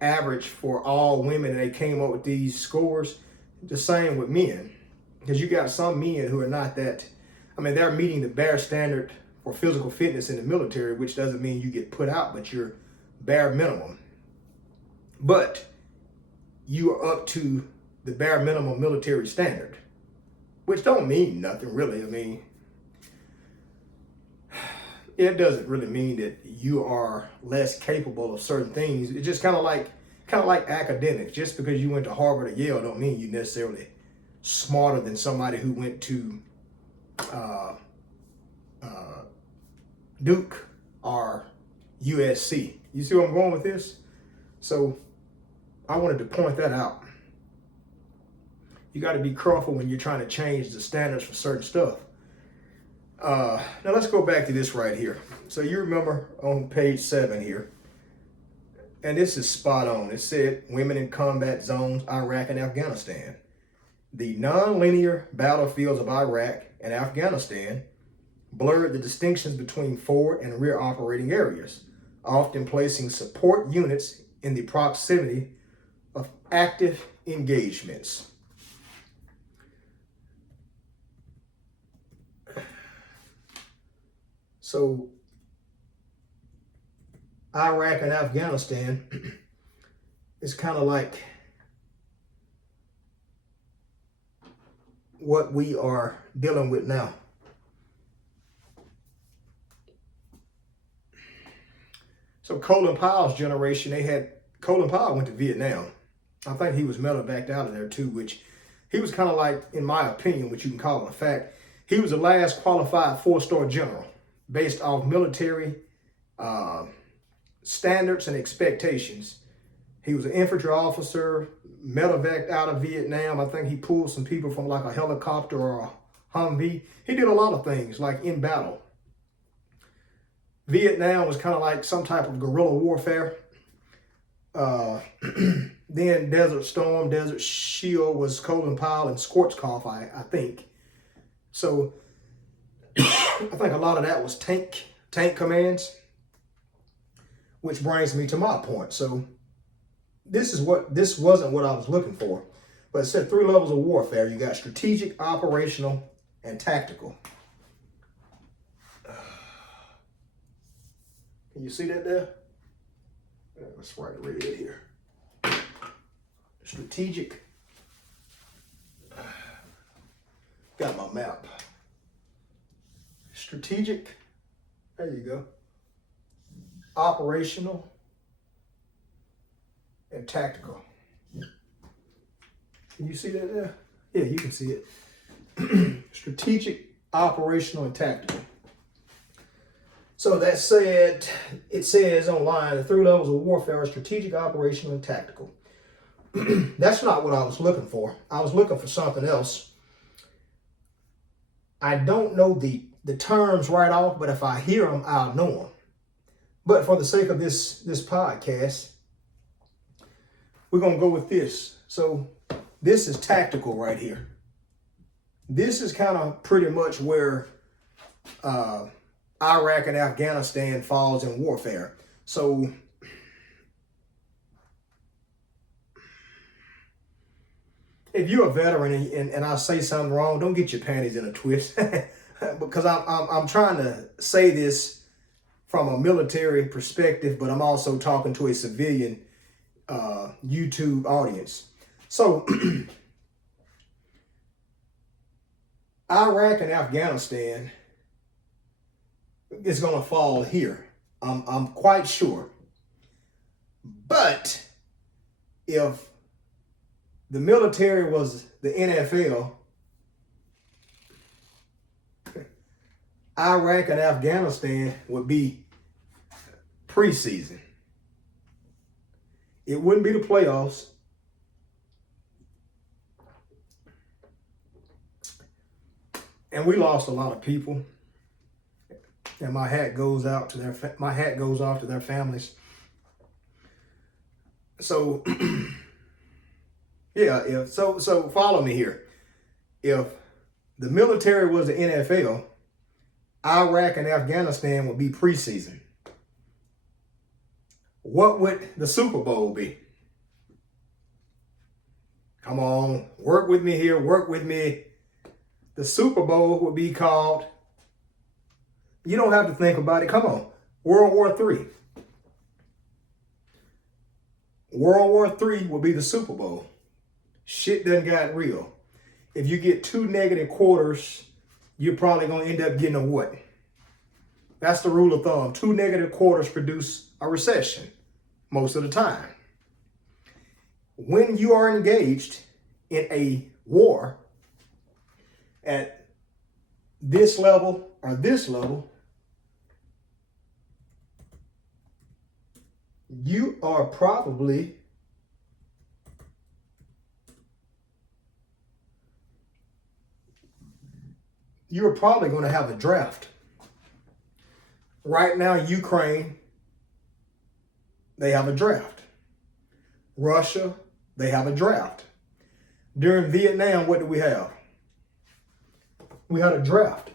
average for all women and they came up with these scores. The same with men, because you got some men who are not that, they're meeting the bare standard for physical fitness in the military, which doesn't mean you get put out, but you're bare minimum. But you are up to the bare minimum military standard, which don't mean nothing really. It doesn't really mean that you are less capable of certain things. It's just kind of like academics. Just because you went to Harvard or Yale don't mean you're necessarily smarter than somebody who went to Duke or USC. You see where I'm going with this? So I wanted to point that out. You got to be careful when you're trying to change the standards for certain stuff. Now let's go back to this right here. So you remember on page 7 here, and this is spot on. It said women in combat zones, Iraq and Afghanistan. The non-linear battlefields of Iraq and Afghanistan blurred the distinctions between forward and rear operating areas, often placing support units in the proximity of active engagements. So Iraq and Afghanistan is kind of like what we are dealing with now. So Colin Powell's generation, Colin Powell went to Vietnam. I think he was medevaced out of there too, which he was kind of like, in my opinion, which you can call it a fact, he was the last qualified 4-star general based off military standards and expectations. He was an infantry officer, medevac out of Vietnam. I think he pulled some people from like a helicopter or a Humvee. He did a lot of things like in battle. Vietnam was kind of like some type of guerrilla warfare. Then Desert Storm, Desert Shield was Colin Powell and Schwarzkopf, I think. So I think a lot of that was tank commands, which brings me to my point. So this wasn't what I was looking for, but it said 3 levels of warfare. You got strategic, operational, and tactical. Can you see that there? Let's write red here. Strategic. Got my map. Strategic. There you go. Operational and tactical. Can you see that there? Yeah, you can see it. Strategic, operational, and tactical. So that said, it says online, the 3 levels of warfare are strategic, operational, and tactical. That's not what I was looking for. I was looking for something else. I don't know the terms right off, but if I hear them, I'll know them. But for the sake of this podcast, we're going to go with this. So this is tactical right here. This is kind of pretty much where Iraq and Afghanistan falls in warfare. So if you're a veteran and I say something wrong, don't get your panties in a twist. Because I'm trying to say this from a military perspective, but I'm also talking to a civilian YouTube audience. So Iraq and Afghanistan is going to fall here. I'm quite sure. But if the military was the NFL, Iraq and Afghanistan would be preseason. It wouldn't be the playoffs. And we lost a lot of people. And my hat goes out to their families. So yeah, so follow me here. If the military was the NFL, Iraq and Afghanistan would be preseason. What would the Super Bowl be? Come on, work with me here, work with me. The Super Bowl would be called, you don't have to think about it, come on, World War III. World War III will be the Super Bowl. Shit done got real. If you get 2 negative quarters, you're probably going to end up getting a what? That's the rule of thumb. 2 negative quarters produce a recession most of the time. When you are engaged in a war at this level or this level, you are probably going to have a draft. Right now, Ukraine, they have a draft. Russia, they have a draft. During Vietnam, what do we have? We had a draft.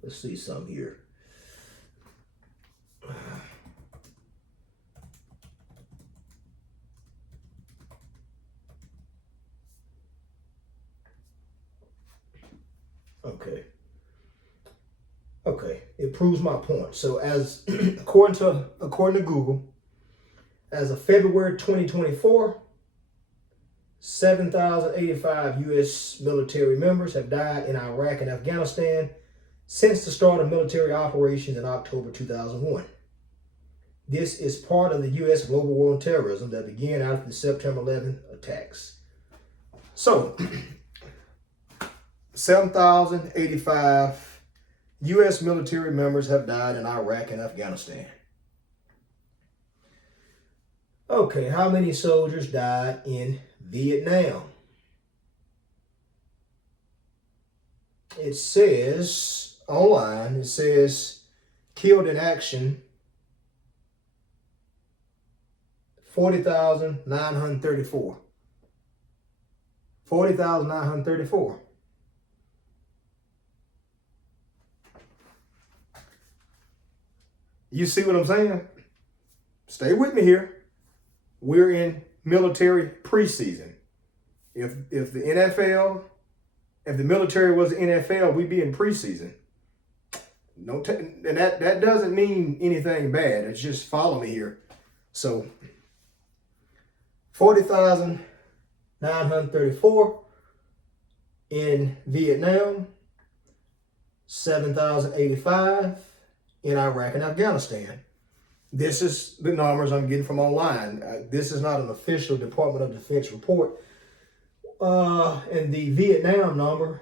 Let's see something here. Okay, it proves my point. So as according to Google, as of February 2024, 7,085 U.S. military members have died in Iraq and Afghanistan since the start of military operations in October 2001. This is part of the U.S. global war on terrorism that began after the September 11 attacks. So, 7,085 U.S. military members have died in Iraq and Afghanistan. Okay, how many soldiers died in Vietnam? It says, online, it says killed in action 40,934. 40,934. You see what I'm saying? Stay with me here. We're in military preseason. If the NFL, if the military was the NFL, we'd be in preseason. And that doesn't mean anything bad. It's just follow me here. So 40,934 in Vietnam, 7,085 in Iraq and Afghanistan. This is the numbers I'm getting from online. This is not an official Department of Defense report. And the Vietnam number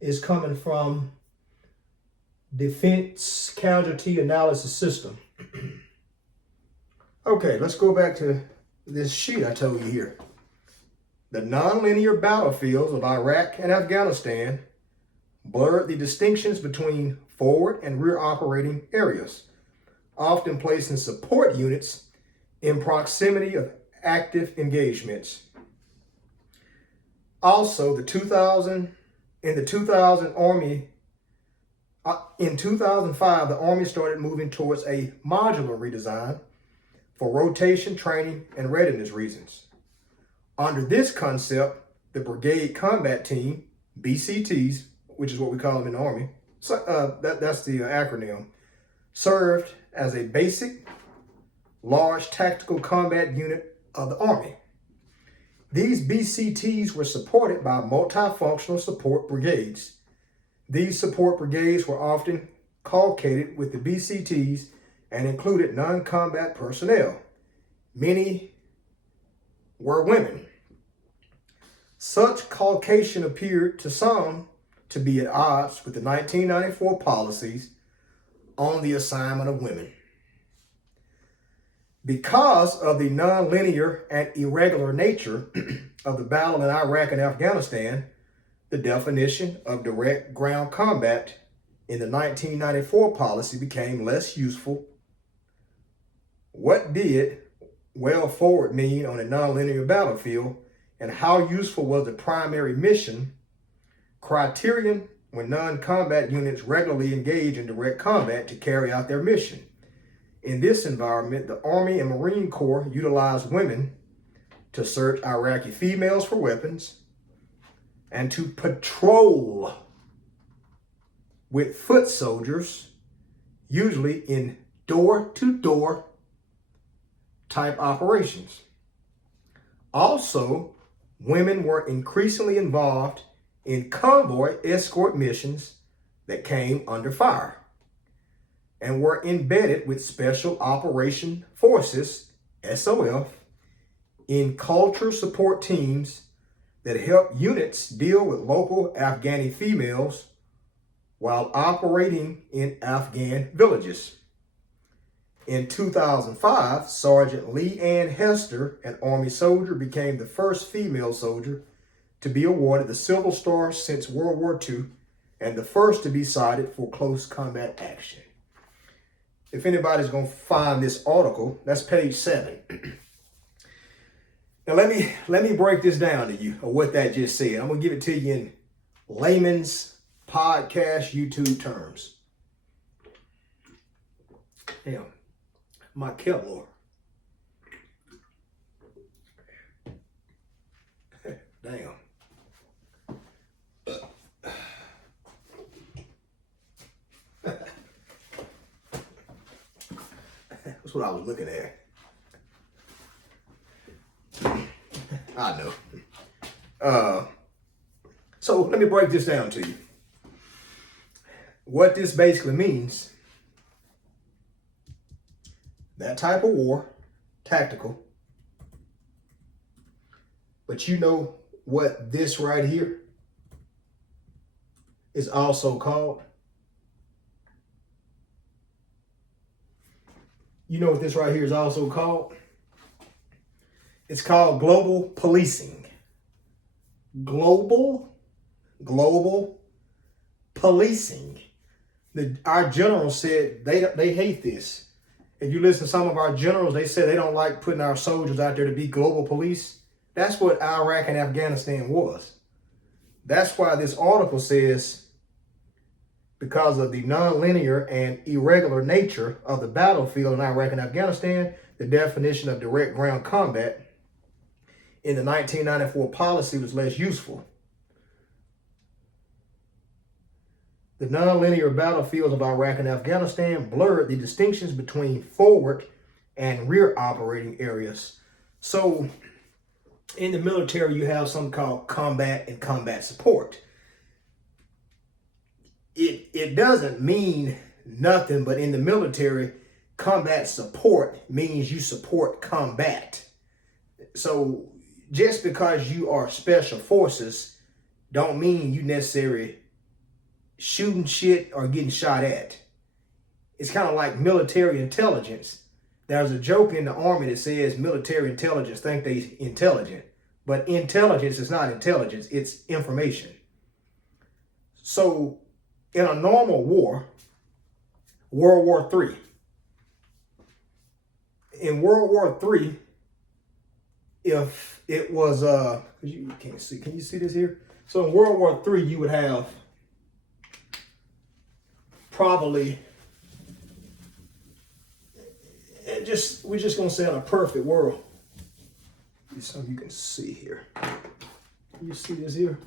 is coming from Defense Casualty Analysis System. Okay, let's go back to this sheet I told you here. The nonlinear battlefields of Iraq and Afghanistan blurred the distinctions between forward and rear operating areas, often placing support units in proximity of active engagements. Also, in 2005, the Army started moving towards a modular redesign for rotation, training, and readiness reasons. Under this concept, the Brigade Combat Team, BCTs, which is what we call them in the Army, so, that's the acronym, served as a basic, large tactical combat unit of the Army. These BCTs were supported by multifunctional support brigades. These support brigades were often collocated with the BCTs and included non-combat personnel. Many were women. Such collocation appeared to some to be at odds with the 1994 policies on the assignment of women. Because of the nonlinear and irregular nature of the battle in Iraq and Afghanistan, the definition of direct ground combat in the 1994 policy became less useful. What did well forward mean on a nonlinear battlefield, and how useful was the primary mission criterion when non-combat units regularly engage in direct combat to carry out their mission? In this environment, the Army and Marine Corps utilized women to search Iraqi females for weapons and to patrol with foot soldiers, usually in door-to-door type operations. Also, women were increasingly involved in convoy escort missions that came under fire and were embedded with Special Operation Forces, SOF, in culture support teams that helped units deal with local Afghani females while operating in Afghan villages. In 2005, Sergeant Lee Ann Hester, an Army soldier, became the first female soldier to be awarded the Silver Star since World War II and the first to be cited for close combat action. If anybody's going to find this article, that's page 7. Now let me break this down to you, or what that just said. I'm going to give it to you in layman's podcast YouTube terms. Damn, my Kevlar. Damn. That's what I was looking at. I know. So let me break this down to you. What this basically means, that type of war, tactical, but you know what this right here is also called? You know what this right here is also called? It's called global policing. Global policing. Our generals said they hate this. If you listen to some of our generals, they said they don't like putting our soldiers out there to be global police. That's what Iraq and Afghanistan was. That's why this article says, because of the nonlinear and irregular nature of the battlefield in Iraq and Afghanistan, the definition of direct ground combat in the 1994 policy was less useful. The nonlinear battlefields of Iraq and Afghanistan blurred the distinctions between forward and rear operating areas. So in the military, you have something called combat and combat support. It doesn't mean nothing, but in the military, combat support means you support combat. So just because you are special forces don't mean you necessarily shooting shit or getting shot at. It's kind of like military intelligence. There's a joke in the army that says military intelligence think they intelligent, but intelligence is not intelligence, it's information. So in a normal war, World War III, in World War III, if it was, you can't see, can you see this here? So in World War III, you would have probably, we're just gonna say in a perfect world. So you can see here. Can you see this here?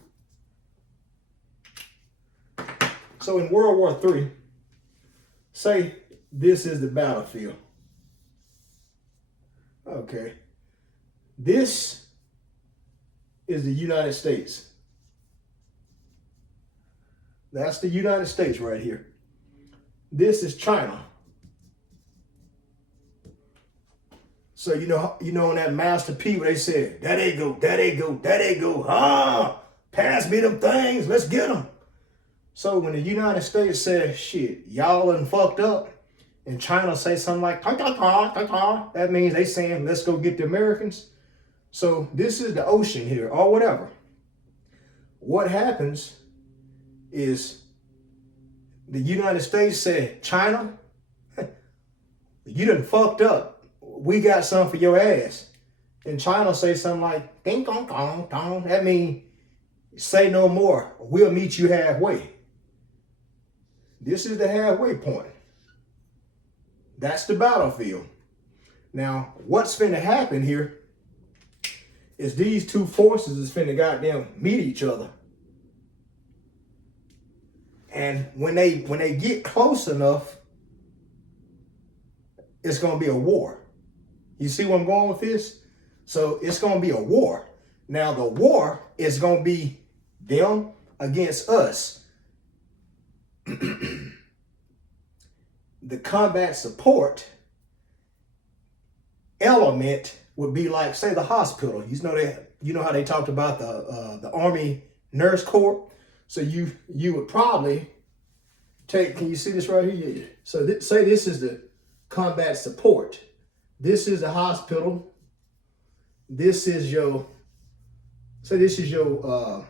So in World War III, say this is the battlefield. Okay. This is the United States. That's the United States right here. This is China. So you know in that Master P where they said, there they go, there they go, there they go. Pass me them things, let's get them. So when the United States says, shit, y'all done fucked up, and China say something like, ta, ta, ta, ta, ta, that means they saying, let's go get the Americans. So this is the ocean here, or whatever. What happens is the United States said, China, you done fucked up. We got something for your ass. And China say something like, ding, dong, dong, dong. That means, say no more. We'll meet you halfway. This is the halfway point. That's the battlefield. Now, what's finna happen here is these two forces is finna goddamn meet each other. And when they get close enough, it's gonna be a war. You see where I'm going with this? So it's gonna be a war. Now the war is gonna be them against us. The combat support element would be like, say, the hospital. You know how they talked about the Army Nurse Corps. So you would probably take. Can you see this right here? So say this is the combat support. This is the hospital. This is your. Say this is your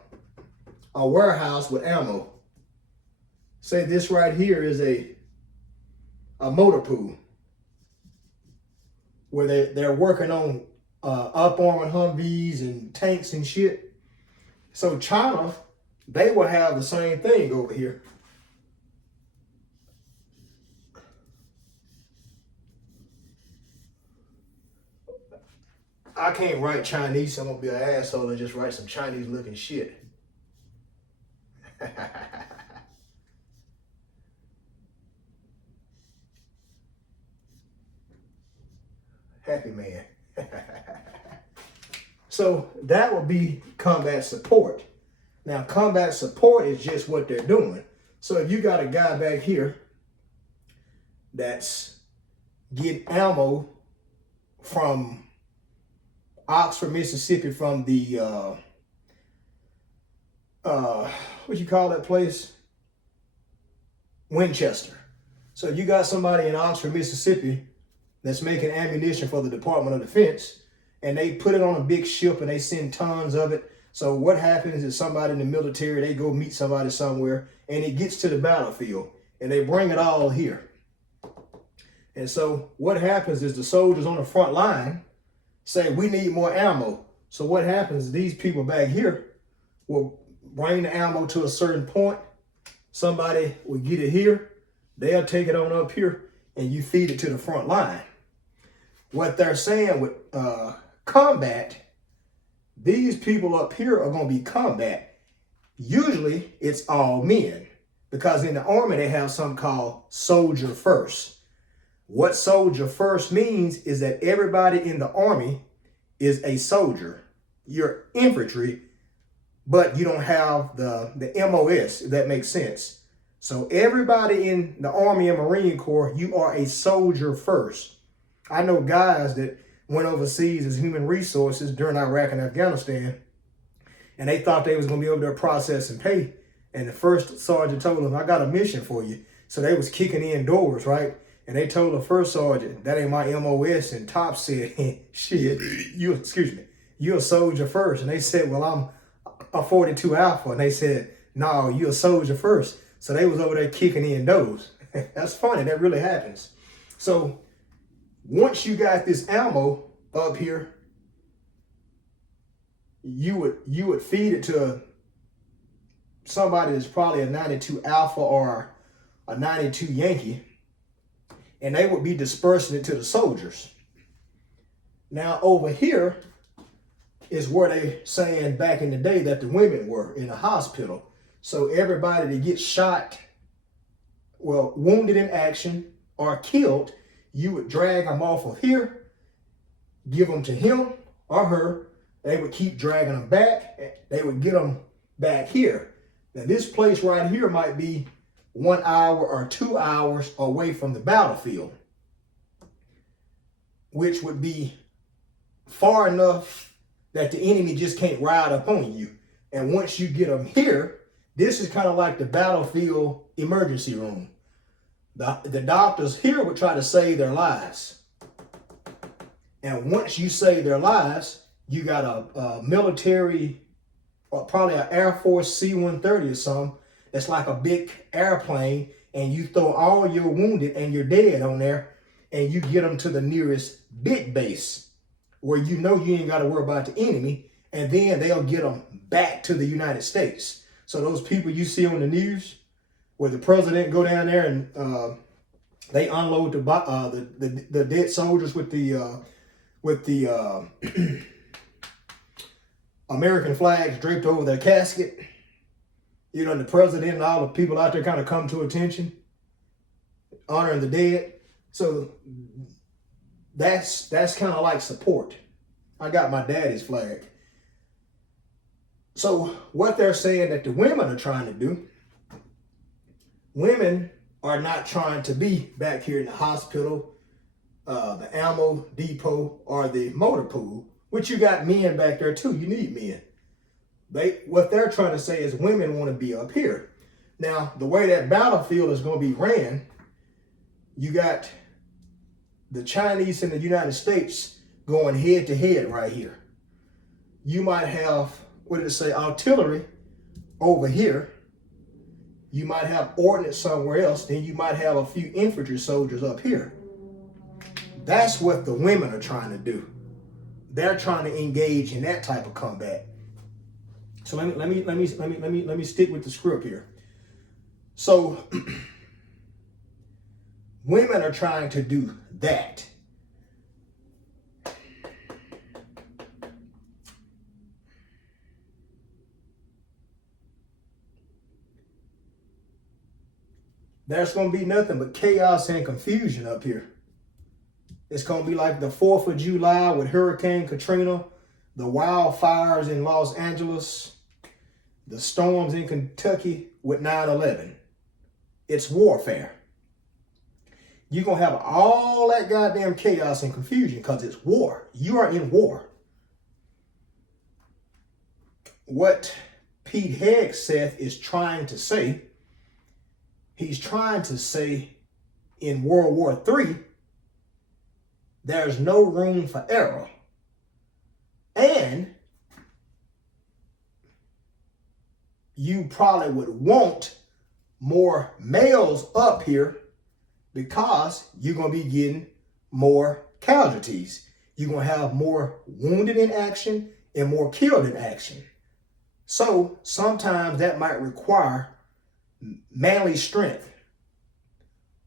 a warehouse with ammo. Say this right here is a motor pool where they're working on up-arming Humvees and tanks and shit. So China, they will have the same thing over here. I can't write Chinese, so I'm gonna be an asshole and just write some Chinese looking shit. Happy man. So that would be combat support. Now, combat support is just what they're doing. So if you got a guy back here that's getting ammo from Oxford, Mississippi, from the, what you call that place? Winchester. So you got somebody in Oxford, Mississippi that's making ammunition for the Department of Defense, and they put it on a big ship and they send tons of it. So what happens is somebody in the military, they go meet somebody somewhere and it gets to the battlefield and they bring it all here. And so what happens is the soldiers on the front line say, we need more ammo. So what happens is these people back here will bring the ammo to a certain point. Somebody will get it here. They'll take it on up here and you feed it to the front line. What they're saying with combat, these people up here are going to be combat. Usually it's all men, because in the Army they have something called soldier first. What soldier first means is that everybody in the Army is a soldier. You're infantry, but you don't have the MOS, if that makes sense. So everybody in the Army and Marine Corps, you are a soldier first. I know guys that went overseas as human resources during Iraq and Afghanistan, and they thought they was going to be able to process and pay. And the first sergeant told them, I got a mission for you. So they was kicking in doors, right? And they told the first sergeant, that ain't my MOS. And Top said, shit, you're a soldier first. And they said, well, I'm a 42 Alpha. And they said, no, you're a soldier first. So they was over there kicking in doors. That's funny. That really happens. So once you got this ammo up here, you would feed it to somebody that's probably a 92 Alpha or a 92 Yankee, and they would be dispersing it to the soldiers. Now over here is where they saying back in the day that the women were in the hospital. So everybody that gets shot, well, wounded in action or killed, you would drag them off of here, give them to him or her. They would keep dragging them back. They would get them back here. Now this place right here might be 1 hour or 2 hours away from the battlefield, which would be far enough that the enemy just can't ride up on you. And once you get them here, this is kind of like the battlefield emergency room. The doctors here would try to save their lives. And once you save their lives, you got a military, or probably an Air Force C-130 or something. It's like a big airplane, and you throw all your wounded and your dead on there, and you get them to the nearest big base where you know you ain't got to worry about the enemy, and then they'll get them back to the United States. So those people you see on the news, where the president go down there and they unload the dead soldiers with the American flags draped over their casket. You know, the president and all the people out there kind of come to attention, honoring the dead. So that's kind of like support. I got my daddy's flag. So what they're saying that the women are trying to do, women are not trying to be back here in the hospital, the ammo depot, or the motor pool, which you got men back there too. You need men. What they're trying to say is women want to be up here. Now, the way that battlefield is going to be ran, you got the Chinese and the United States going head to head right here. You might have, what did it say, artillery over here. You might have ordnance somewhere else. Then you might have a few infantry soldiers up here. That's what the women are trying to do. They're trying to engage in that type of combat. So let me stick with the script here. So women are trying to do that. There's going to be nothing but chaos and confusion up here. It's going to be like the 4th of July with Hurricane Katrina the wildfires in Los Angeles, the storms in Kentucky with 9/11. It's warfare. You're going to have all that goddamn chaos and confusion because it's war. You are in war. What Pete Hegseth is trying to say, he's trying to say in World War III, there's no room for error. And you probably would want more males up here because you're going to be getting more casualties. You're going to have more wounded in action and more killed in action. So sometimes that might require manly strength.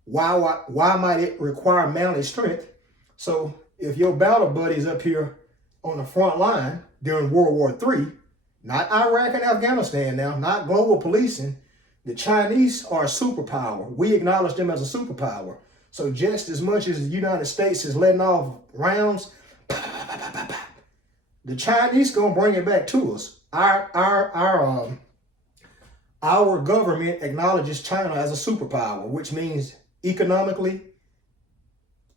Why might it require manly strength? So if your battle buddies up here on the front line during World War III, not Iraq and Afghanistan now, not global policing, the Chinese are a superpower. We acknowledge them as a superpower. So just as much as the United States is letting off rounds, the Chinese gonna bring it back to us. Our government acknowledges China as a superpower, which means economically,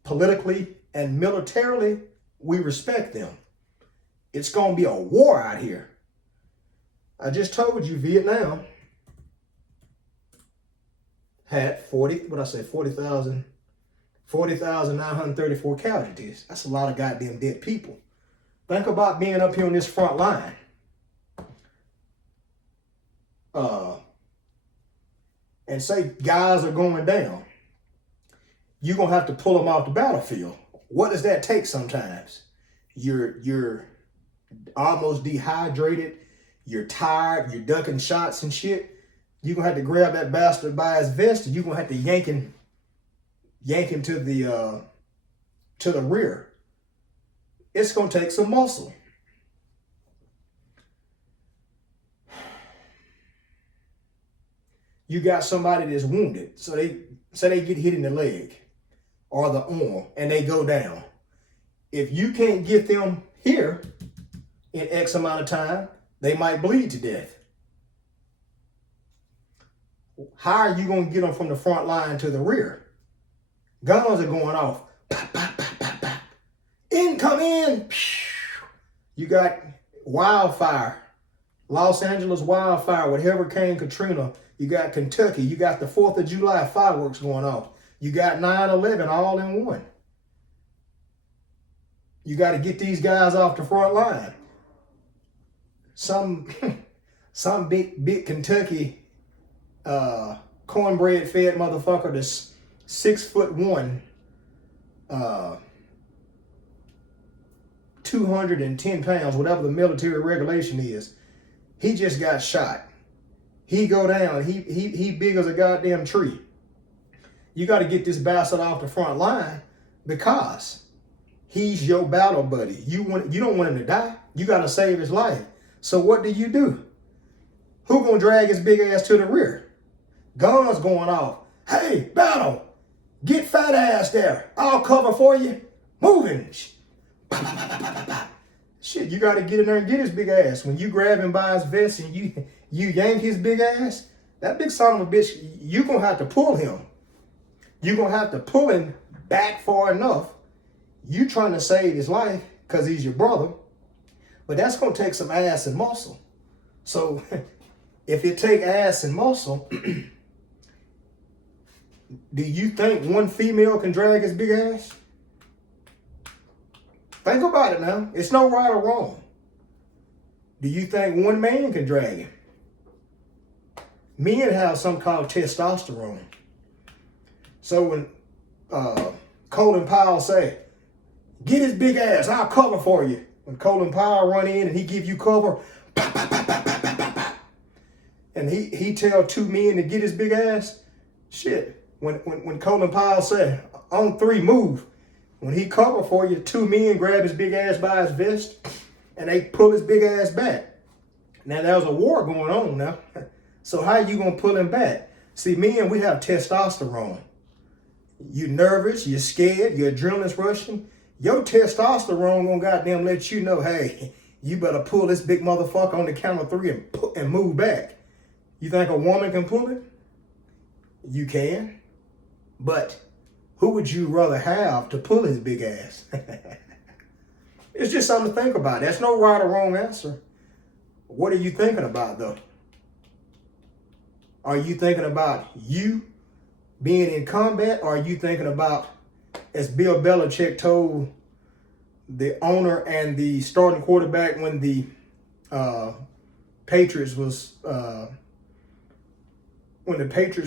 politically, and militarily, we respect them. It's gonna be a war out here. I just told you Vietnam had 40,934 casualties. That's a lot of goddamn dead people. Think about being up here on this front line. And say guys are going down. You're going to have to pull them off the battlefield. What does that take sometimes? You're almost dehydrated. You're tired. You're ducking shots and shit. You're going to have to grab that bastard by his vest and you're going to have to yank him to the rear. It's going to take some muscle. You got somebody that's wounded. So they get hit in the leg or the arm and they go down. If you can't get them here in X amount of time, they might bleed to death. How are you going to get them from the front line to the rear? Guns are going off. Pop, pop, pop, pop, pop. Incoming. You got wildfire. Los Angeles wildfire with Hurricane Katrina. You got Kentucky. You got the 4th of July fireworks going off. You got 9/11 all in one. You got to get these guys off the front line. Some big Kentucky cornbread fed motherfucker that's 6'1", 210 pounds, whatever the military regulation is. He just got shot. He go down. He big as a goddamn tree. You got to get this bastard off the front line because he's your battle buddy. You don't want him to die. You got to save his life. So what do? Who gonna drag his big ass to the rear? Guns going off. Hey, battle, get fat ass there. I'll cover for you. Moving. Shit, you got to get in there and get his big ass. When you grab him by his vest and you yank his big ass, that big son of a bitch, you gonna have to pull him. You're gonna have to pull him back far enough. You trying to save his life because he's your brother. But that's going to take some ass and muscle. So if it take ass and muscle, do you think one female can drag his big ass? Think about it now. It's no right or wrong. Do you think one man can drag him? Men have something called testosterone. So when Colin Powell say, get his big ass, I'll cover for you. When Colin Powell run in and he give you cover, pop, pop, pop, pop, pop, pop, pop, pop. And he tell two men to get his big ass, shit. When Colin Powell say, on 3, move. When he cover for you, 2 men grab his big ass by his vest and they pull his big ass back. Now there's a war going on now. So how you gonna pull him back? See, men, we have testosterone. You nervous, you're scared, your adrenaline's rushing. Your testosterone gonna goddamn let you know, hey, You better pull this big motherfucker on the count of 3 and move back. You think a woman can pull it? You can. But who would you rather have to pull his big ass? It's just something to think about. There's no right or wrong answer. What are you thinking about, though? Are you thinking about you being in combat? Or are you thinking about, as Bill Belichick told the owner and the starting quarterback when the Patriots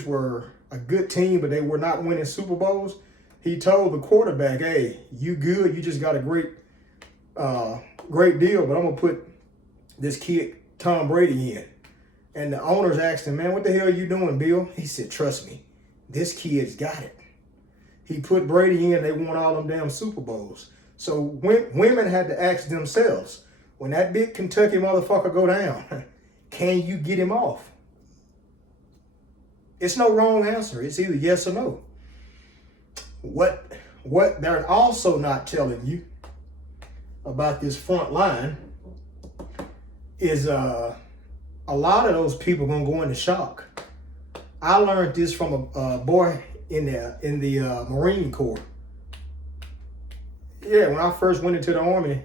were a good team, but they were not winning Super Bowls? He told the quarterback, hey, you good, you just got a great deal, but I'm gonna put this kid Tom Brady in. And the owners asked him, man, what the hell are you doing, Bill? He said, trust me, this kid's got it. He put Brady in, they won all them damn Super Bowls. So women had to ask themselves, when that big Kentucky motherfucker go down, can you get him off? It's no wrong answer. It's either yes or no. What they're also not telling you about this front line is a lot of those people gonna go into shock. I learned this from a boy in the Marine Corps. Yeah, when I first went into the Army,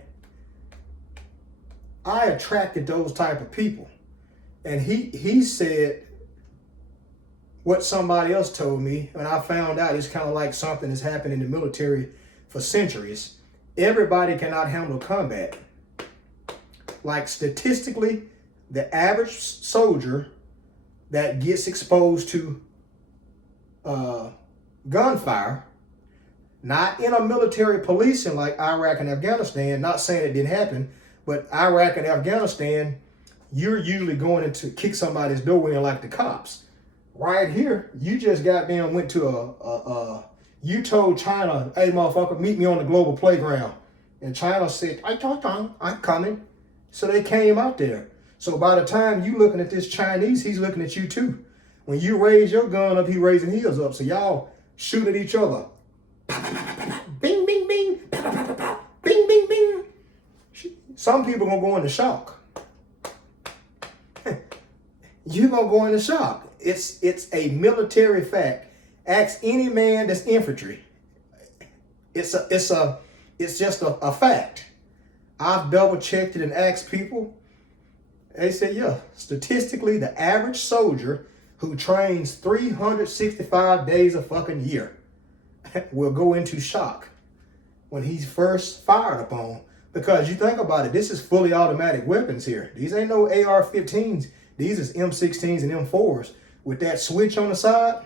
I attracted those type of people. And he said what somebody else told me, and I found out it's kind of like something that's happened in the military for centuries. Everybody cannot handle combat. Like statistically, the average soldier that gets exposed to gunfire, not in a military policing like Iraq and Afghanistan, not saying it didn't happen, but Iraq and Afghanistan, you're usually going in to kick somebody's door in like the cops. Right here, you just goddamn went to you told China, hey motherfucker, meet me on the global playground. And China said, I'm coming. So they came out there. So by the time you looking at this Chinese, he's looking at you too. When you raise your gun up, he raising his up. So y'all shoot at each other. Bing, bing, bing. Bing, bing, bing. Some people gonna go into shock. You gonna go into shock. It's a military fact. Ask any man that's infantry. It's just a fact. I've double checked it and asked people. They said, yeah, statistically, the average soldier who trains 365 days a fucking year will go into shock when he's first fired upon. Because you think about it, this is fully automatic weapons here. These ain't no AR-15s. These is M16s and M4s with that switch on the side.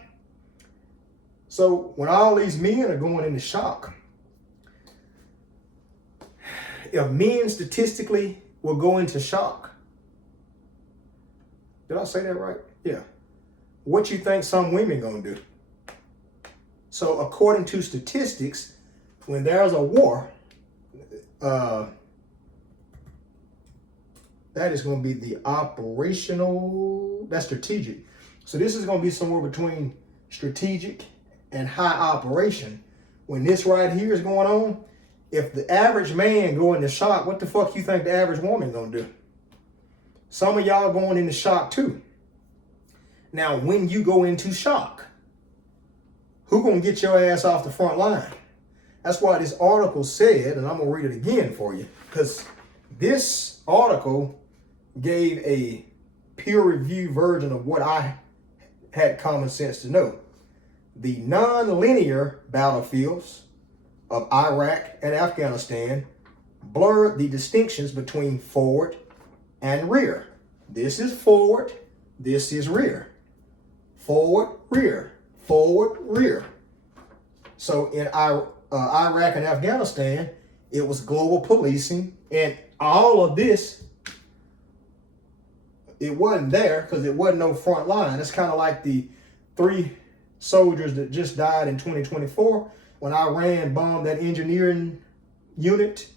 So when all these men are going into shock, if men statistically will go into shock, did I say that right? Yeah. What you think some women gonna do? So according to statistics, when there's a war, that is going to be the operational, that's strategic. So this is going to be somewhere between strategic and high operation. When this right here is going on, if the average man go into shock, what the fuck you think the average woman going to do? Some of y'all going into shock too. Now, when you go into shock, who going to get your ass off the front line? That's why this article said, and I'm going to read it again for you, because this article gave a peer-reviewed version of what I had common sense to know. The non-linear battlefields of Iraq and Afghanistan blur the distinctions between forward and rear. This is forward, this is rear. Forward, rear, forward, rear. So in Iraq and Afghanistan, it was global policing, and all of this, it wasn't there because it wasn't no front line. It's kind of like the 3 soldiers that just died in 2024 when Iran bombed that engineering unit.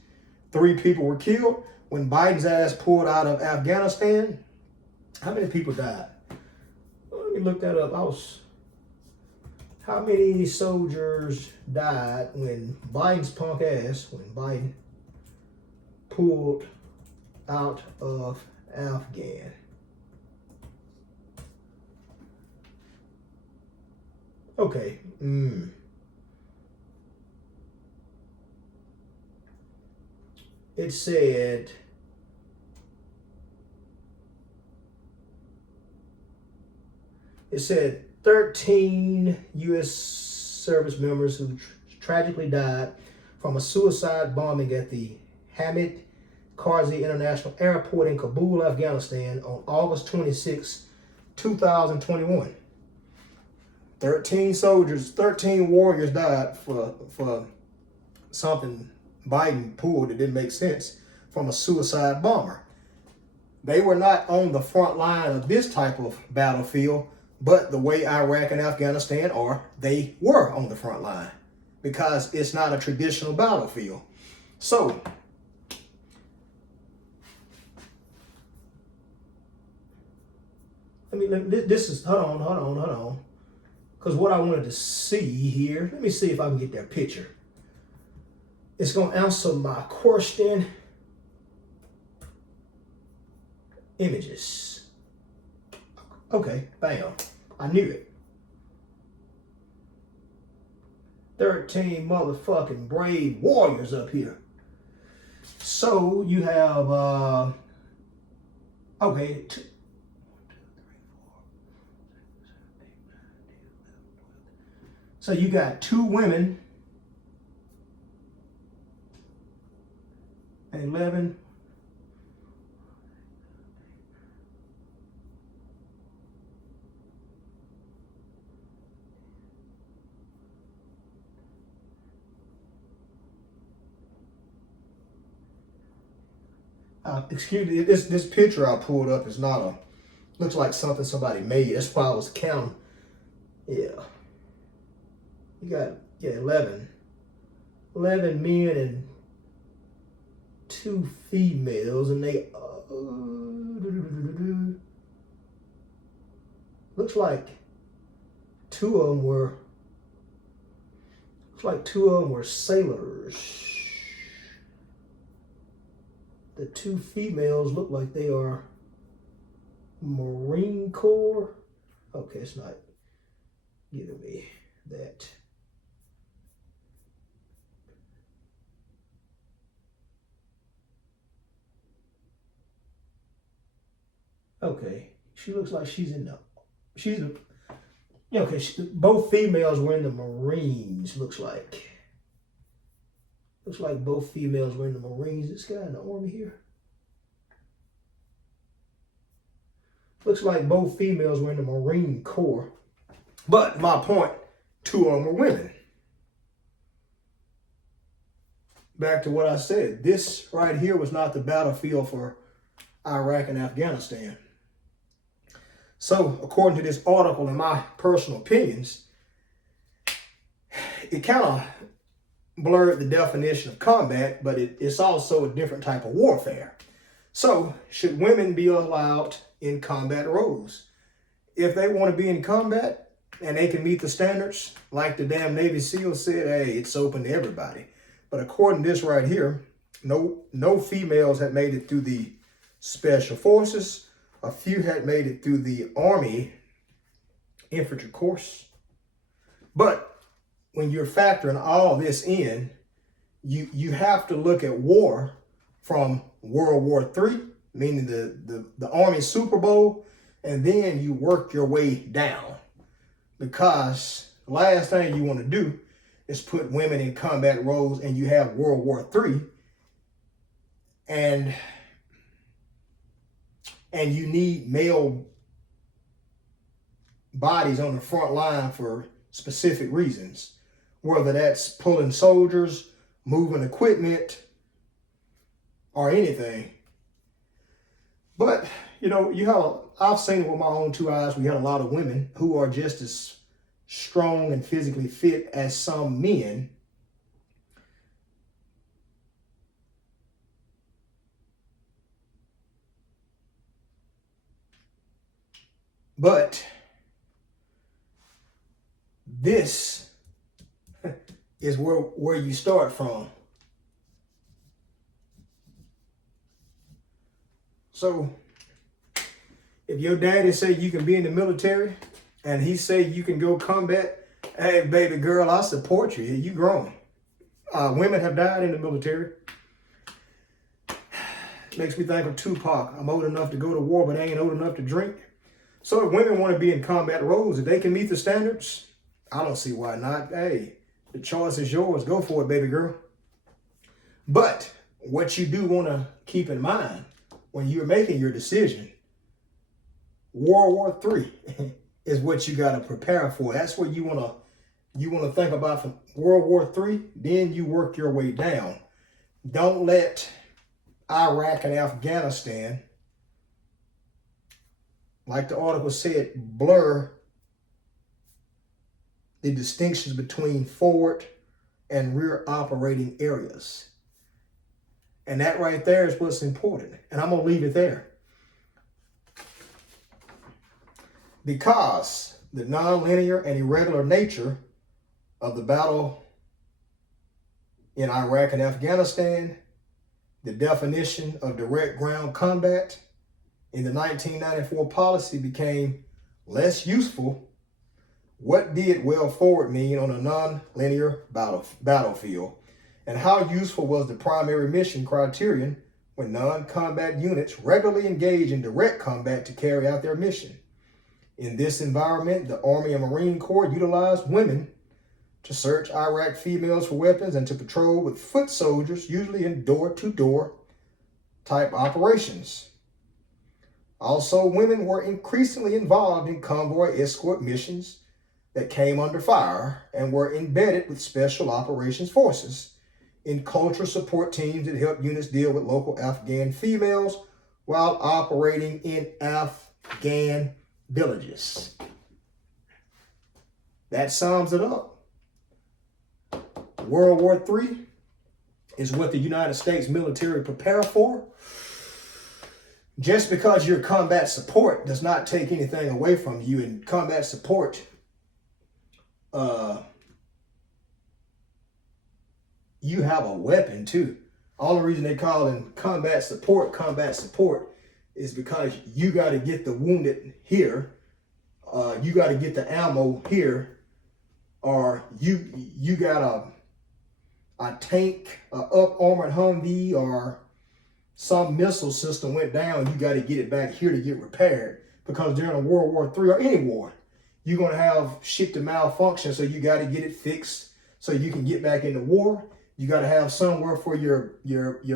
3 people were killed. When Biden's ass pulled out of Afghanistan, how many people died? Let me look that up. How many soldiers died when Biden's punk ass, when Biden pulled out of Afghan. Okay. It said It said 13 U.S. service members who tragically died from a suicide bombing at the Hamid Karzai International Airport in Kabul, Afghanistan on August 26, 2021. 13 soldiers, 13 warriors died for something Biden pulled that didn't make sense from a suicide bomber. They were not on the front line of this type of battlefield, but the way Iraq and Afghanistan are, they were on the front line because it's not a traditional battlefield. So, this is, hold on. Because what I wanted to see here, let me see if I can get that picture. It's going to answer my question. Images. Okay, bam. I knew it. 13 motherfucking brave warriors up here. So you have, okay, so you got 2 women and 11. Excuse me, this picture I pulled up is not looks like something somebody made. That's why I was counting. Yeah. You got, 11 men and 2 females, and they, looks like 2 of them were sailors. The 2 females look like they are Marine Corps. Okay, it's not giving me that. Okay, she looks like both females were in the Marines, looks like. Looks like both females were in the Marines. This guy in the Army here. Looks like both females were in the Marine Corps. But my point, 2 of them were women. Back to what I said. This right here was not the battlefield for Iraq and Afghanistan. So, according to this article and my personal opinions, it kind of blurred the definition of combat, but it's also a different type of warfare. So, should women be allowed in combat roles? If they want to be in combat and they can meet the standards, like the damn Navy SEALs said, hey, it's open to everybody. But according to this right here, no females had made it through the Special Forces. A few had made it through the Army infantry course. But when you're factoring all this in, you have to look at war from World War III, meaning the Army Super Bowl, and then you work your way down. Because the last thing you want to do is put women in combat roles and you have World War III, and you need male bodies on the front line for specific reasons, whether that's pulling soldiers, moving equipment, or anything. But, I've seen it with my own 2 eyes. We had a lot of women who are just as strong and physically fit as some men. But this is where you start from. So if your daddy say you can be in the military and he say you can go combat, hey, baby girl, I support you. You grown. Women have died in the military. Makes me think of Tupac. I'm old enough to go to war, but I ain't old enough to drink. So if women want to be in combat roles, if they can meet the standards, I don't see why not. Hey, the choice is yours. Go for it, baby girl. But what you do want to keep in mind when you're making your decision, World War III is what you got to prepare for. That's what you want to think about from World War III. Then you work your way down. Don't let Iraq and Afghanistan, like the article said, blur the distinctions between forward and rear operating areas. And that right there is what's important. And I'm going to leave it there. Because the nonlinear and irregular nature of the battle in Iraq and Afghanistan, the definition of direct ground combat in the 1994 policy became less useful. What did well forward mean on a non-linear battlefield? And how useful was the primary mission criterion when non-combat units regularly engage in direct combat to carry out their mission? In this environment, the Army and Marine Corps utilized women to search Iraq females for weapons and to patrol with foot soldiers, usually in door-to-door type operations. Also, women were increasingly involved in convoy escort missions that came under fire and were embedded with special operations forces in cultural support teams that helped units deal with local Afghan females while operating in Afghan villages. That sums it up. World War III is what the United States military prepared for. Just because you're combat support does not take anything away from you. In combat support, you have a weapon too. All the reason they call in combat support is because you got to get the wounded here. You got to get the ammo here, or you got a tank, a up-armored Humvee, or some missile system went down. You got to get it back here to get repaired, because during a World War III or any war, you're going to have shit to malfunction. So you got to get it fixed so you can get back into war. You got to have somewhere for your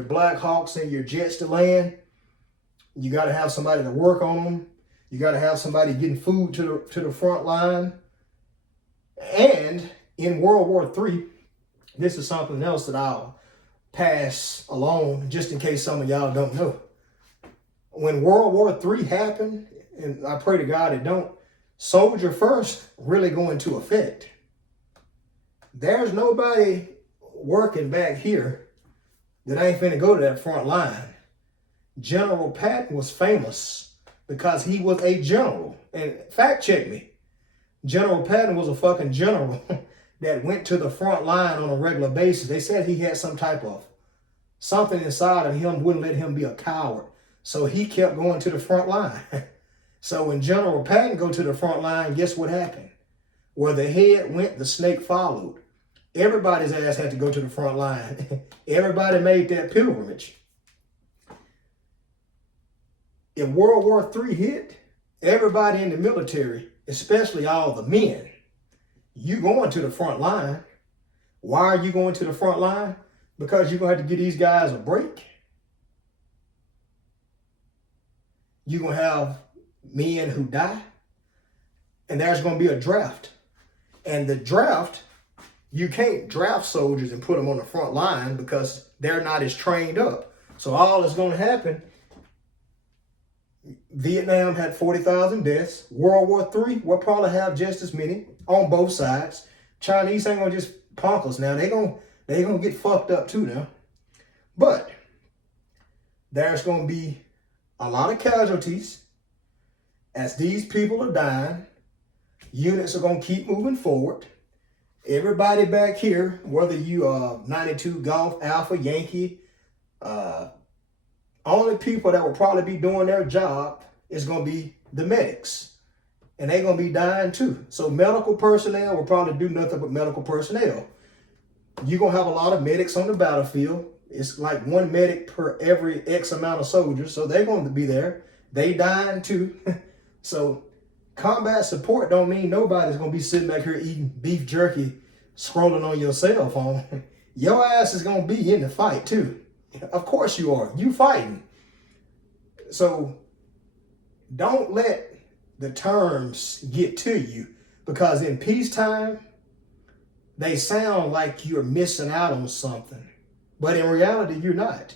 Black Hawks and your jets to land. You got to have somebody to work on them. You got to have somebody getting food to the front line. And in World War III, this is something else that I'll pass along just in case some of y'all don't know. When World War III happened, and I pray to God it don't, soldier first really go into effect. There's nobody working back here that ain't finna go to that front line. General Patton was famous because he was a general. And fact check me. General Patton was a fucking general that went to the front line on a regular basis. They said he had some type of something inside of him wouldn't let him be a coward. So he kept going to the front line. So when General Patton go to the front line, guess what happened? Where the head went, the snake followed. Everybody's ass had to go to the front line. Everybody made that pilgrimage. If World War III hit, everybody in the military, especially all the men, you going to the front line. Why are you going to the front line? Because you're going to have to give these guys a break. You're going to have men who die. And there's going to be a draft. And the draft, you can't draft soldiers and put them on the front line because they're not as trained up. So all that's going to happen, Vietnam had 40,000 deaths. World War III will probably have just as many on both sides. Chinese ain't going to just punk us now. They gonna get fucked up too now. But there's going to be a lot of casualties. As these people are dying, units are going to keep moving forward. Everybody back here, whether you are 92 Golf, Alpha, Yankee, Only people that will probably be doing their job is going to be the medics. And they're going to be dying too. So medical personnel will probably do nothing but medical personnel. You're going to have a lot of medics on the battlefield. It's like one medic per every X amount of soldiers. So they're going to be there. They dying too. So combat support don't mean nobody's going to be sitting back here eating beef jerky, scrolling on your cell phone. Your ass is going to be in the fight too. Of course you are. You fighting. So don't let the terms get to you, because in peacetime, they sound like you're missing out on something. But in reality, you're not.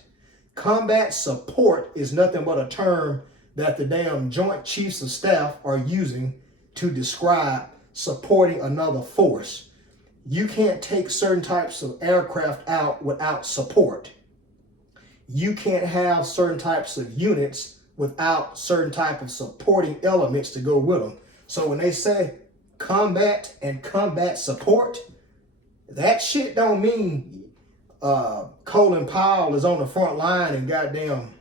Combat support is nothing but a term that the damn Joint Chiefs of Staff are using to describe supporting another force. You can't take certain types of aircraft out without support. You can't have certain types of units without certain type of supporting elements to go with them. So when they say combat and combat support, that shit don't mean Colin Powell is on the front line and goddamn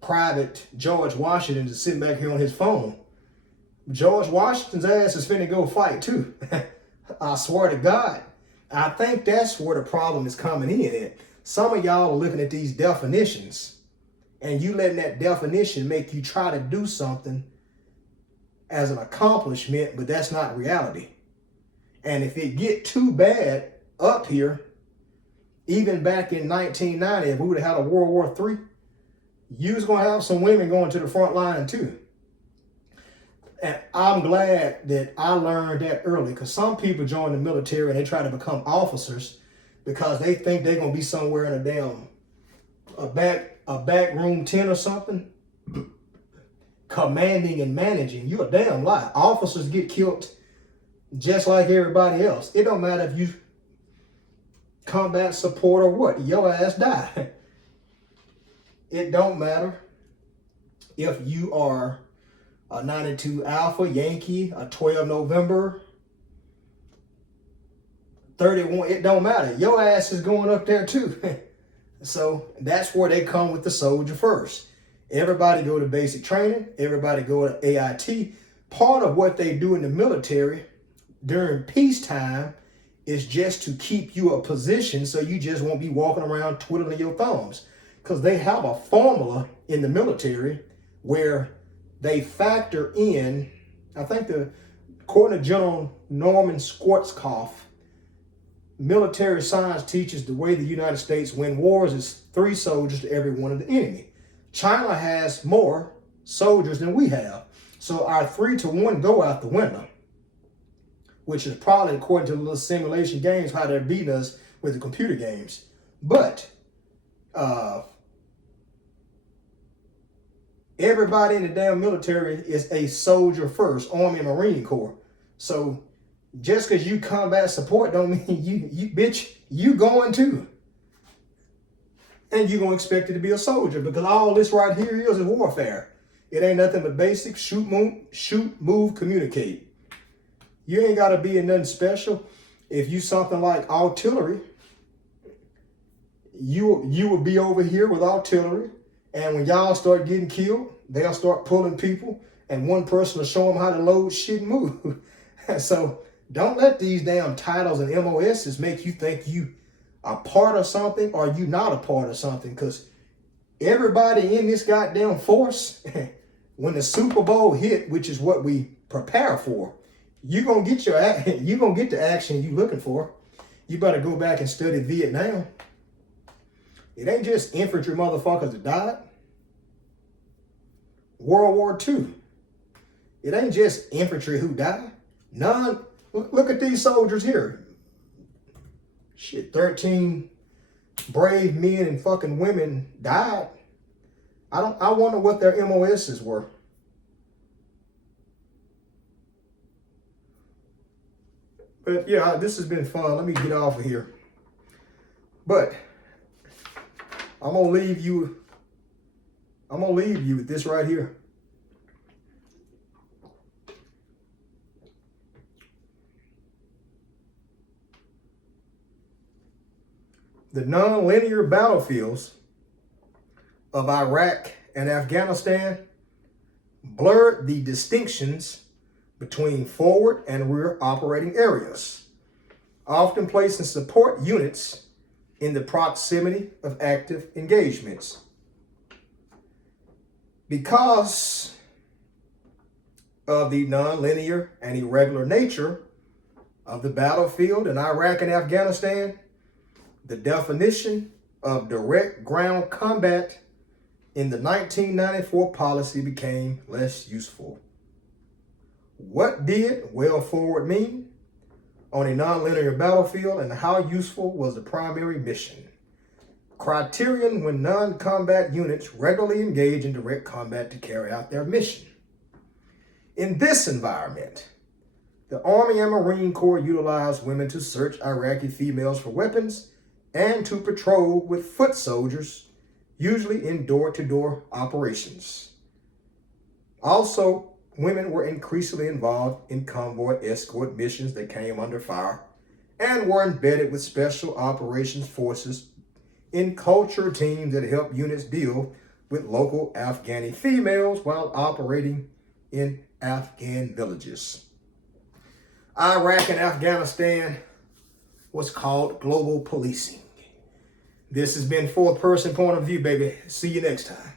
Private George Washington is sitting back here on his phone. George Washington's ass is finna go fight too. I swear to God. I think that's where the problem is coming in at. Some of y'all are looking at these definitions and you letting that definition make you try to do something as an accomplishment, but that's not reality. And if it get too bad up here, even back in 1990, if we would have had a World War III, you was going to have some women going to the front line too. And I'm glad that I learned that early, because some people join the military and they try to become officers because they think they're going to be somewhere in a damn a back room tent or something, commanding and managing. You a damn lie. Officers get killed just like everybody else. It don't matter if you combat support or what. Your ass die. It don't matter if you are a 92 Alpha Yankee, a 12 November, 31. It don't matter. Your ass is going up there too. So that's where they come with the soldier first. Everybody go to basic training. Everybody go to AIT. Part of what they do in the military during peacetime is just to keep you a position so you just won't be walking around twiddling your thumbs. Because they have a formula in the military where they factor in, I think according to General Norman Schwarzkopf, military science teaches the way the United States win wars is 3 soldiers to every one of the enemy. China has more soldiers than we have. So our 3-to-1 go out the window, which is probably, according to the little simulation games, how they're beating us with the computer games. But everybody in the damn military is a soldier first, Army and Marine Corps. So just because you combat support don't mean you bitch, you going to. And you're going to expect it to be a soldier, because all this right here is warfare. It ain't nothing but basic shoot, move, communicate. You ain't got to be in nothing special. If you something like artillery, you will be over here with artillery. And when y'all start getting killed, they'll start pulling people. And one person will show them how to load shit and move. So don't let these damn titles and MOSs make you think you are part of something or you not a part of something. Because everybody in this goddamn force, when the Super Bowl hit, which is what we prepare for, you're gonna get the action you looking for. You better go back and study Vietnam. It ain't just infantry motherfuckers that died. World War II. It ain't just infantry who died. None. Look at these soldiers here. Shit, 13 brave men and fucking women died. I wonder what their MOSs were. But yeah, this has been fun. Let me get off of here. But I'm gonna leave you with this right here. The non-linear battlefields of Iraq and Afghanistan blurred the distinctions between forward and rear operating areas, often placing support units in the proximity of active engagements. Because of the nonlinear and irregular nature of the battlefield in Iraq and Afghanistan, the definition of direct ground combat in the 1994 policy became less useful. What did well forward mean on a nonlinear battlefield, and how useful was the primary mission? Criterion when non-combat units regularly engage in direct combat to carry out their mission. In this environment, the Army and Marine Corps utilized women to search Iraqi females for weapons and to patrol with foot soldiers, usually in door-to-door operations. Also, women were increasingly involved in convoy escort missions that came under fire and were embedded with special operations forces in culture teams that helped units deal with local Afghani females while operating in Afghan villages. Iraq and Afghanistan was called global policing. This has been Fourth Person Point of View, baby. See you next time.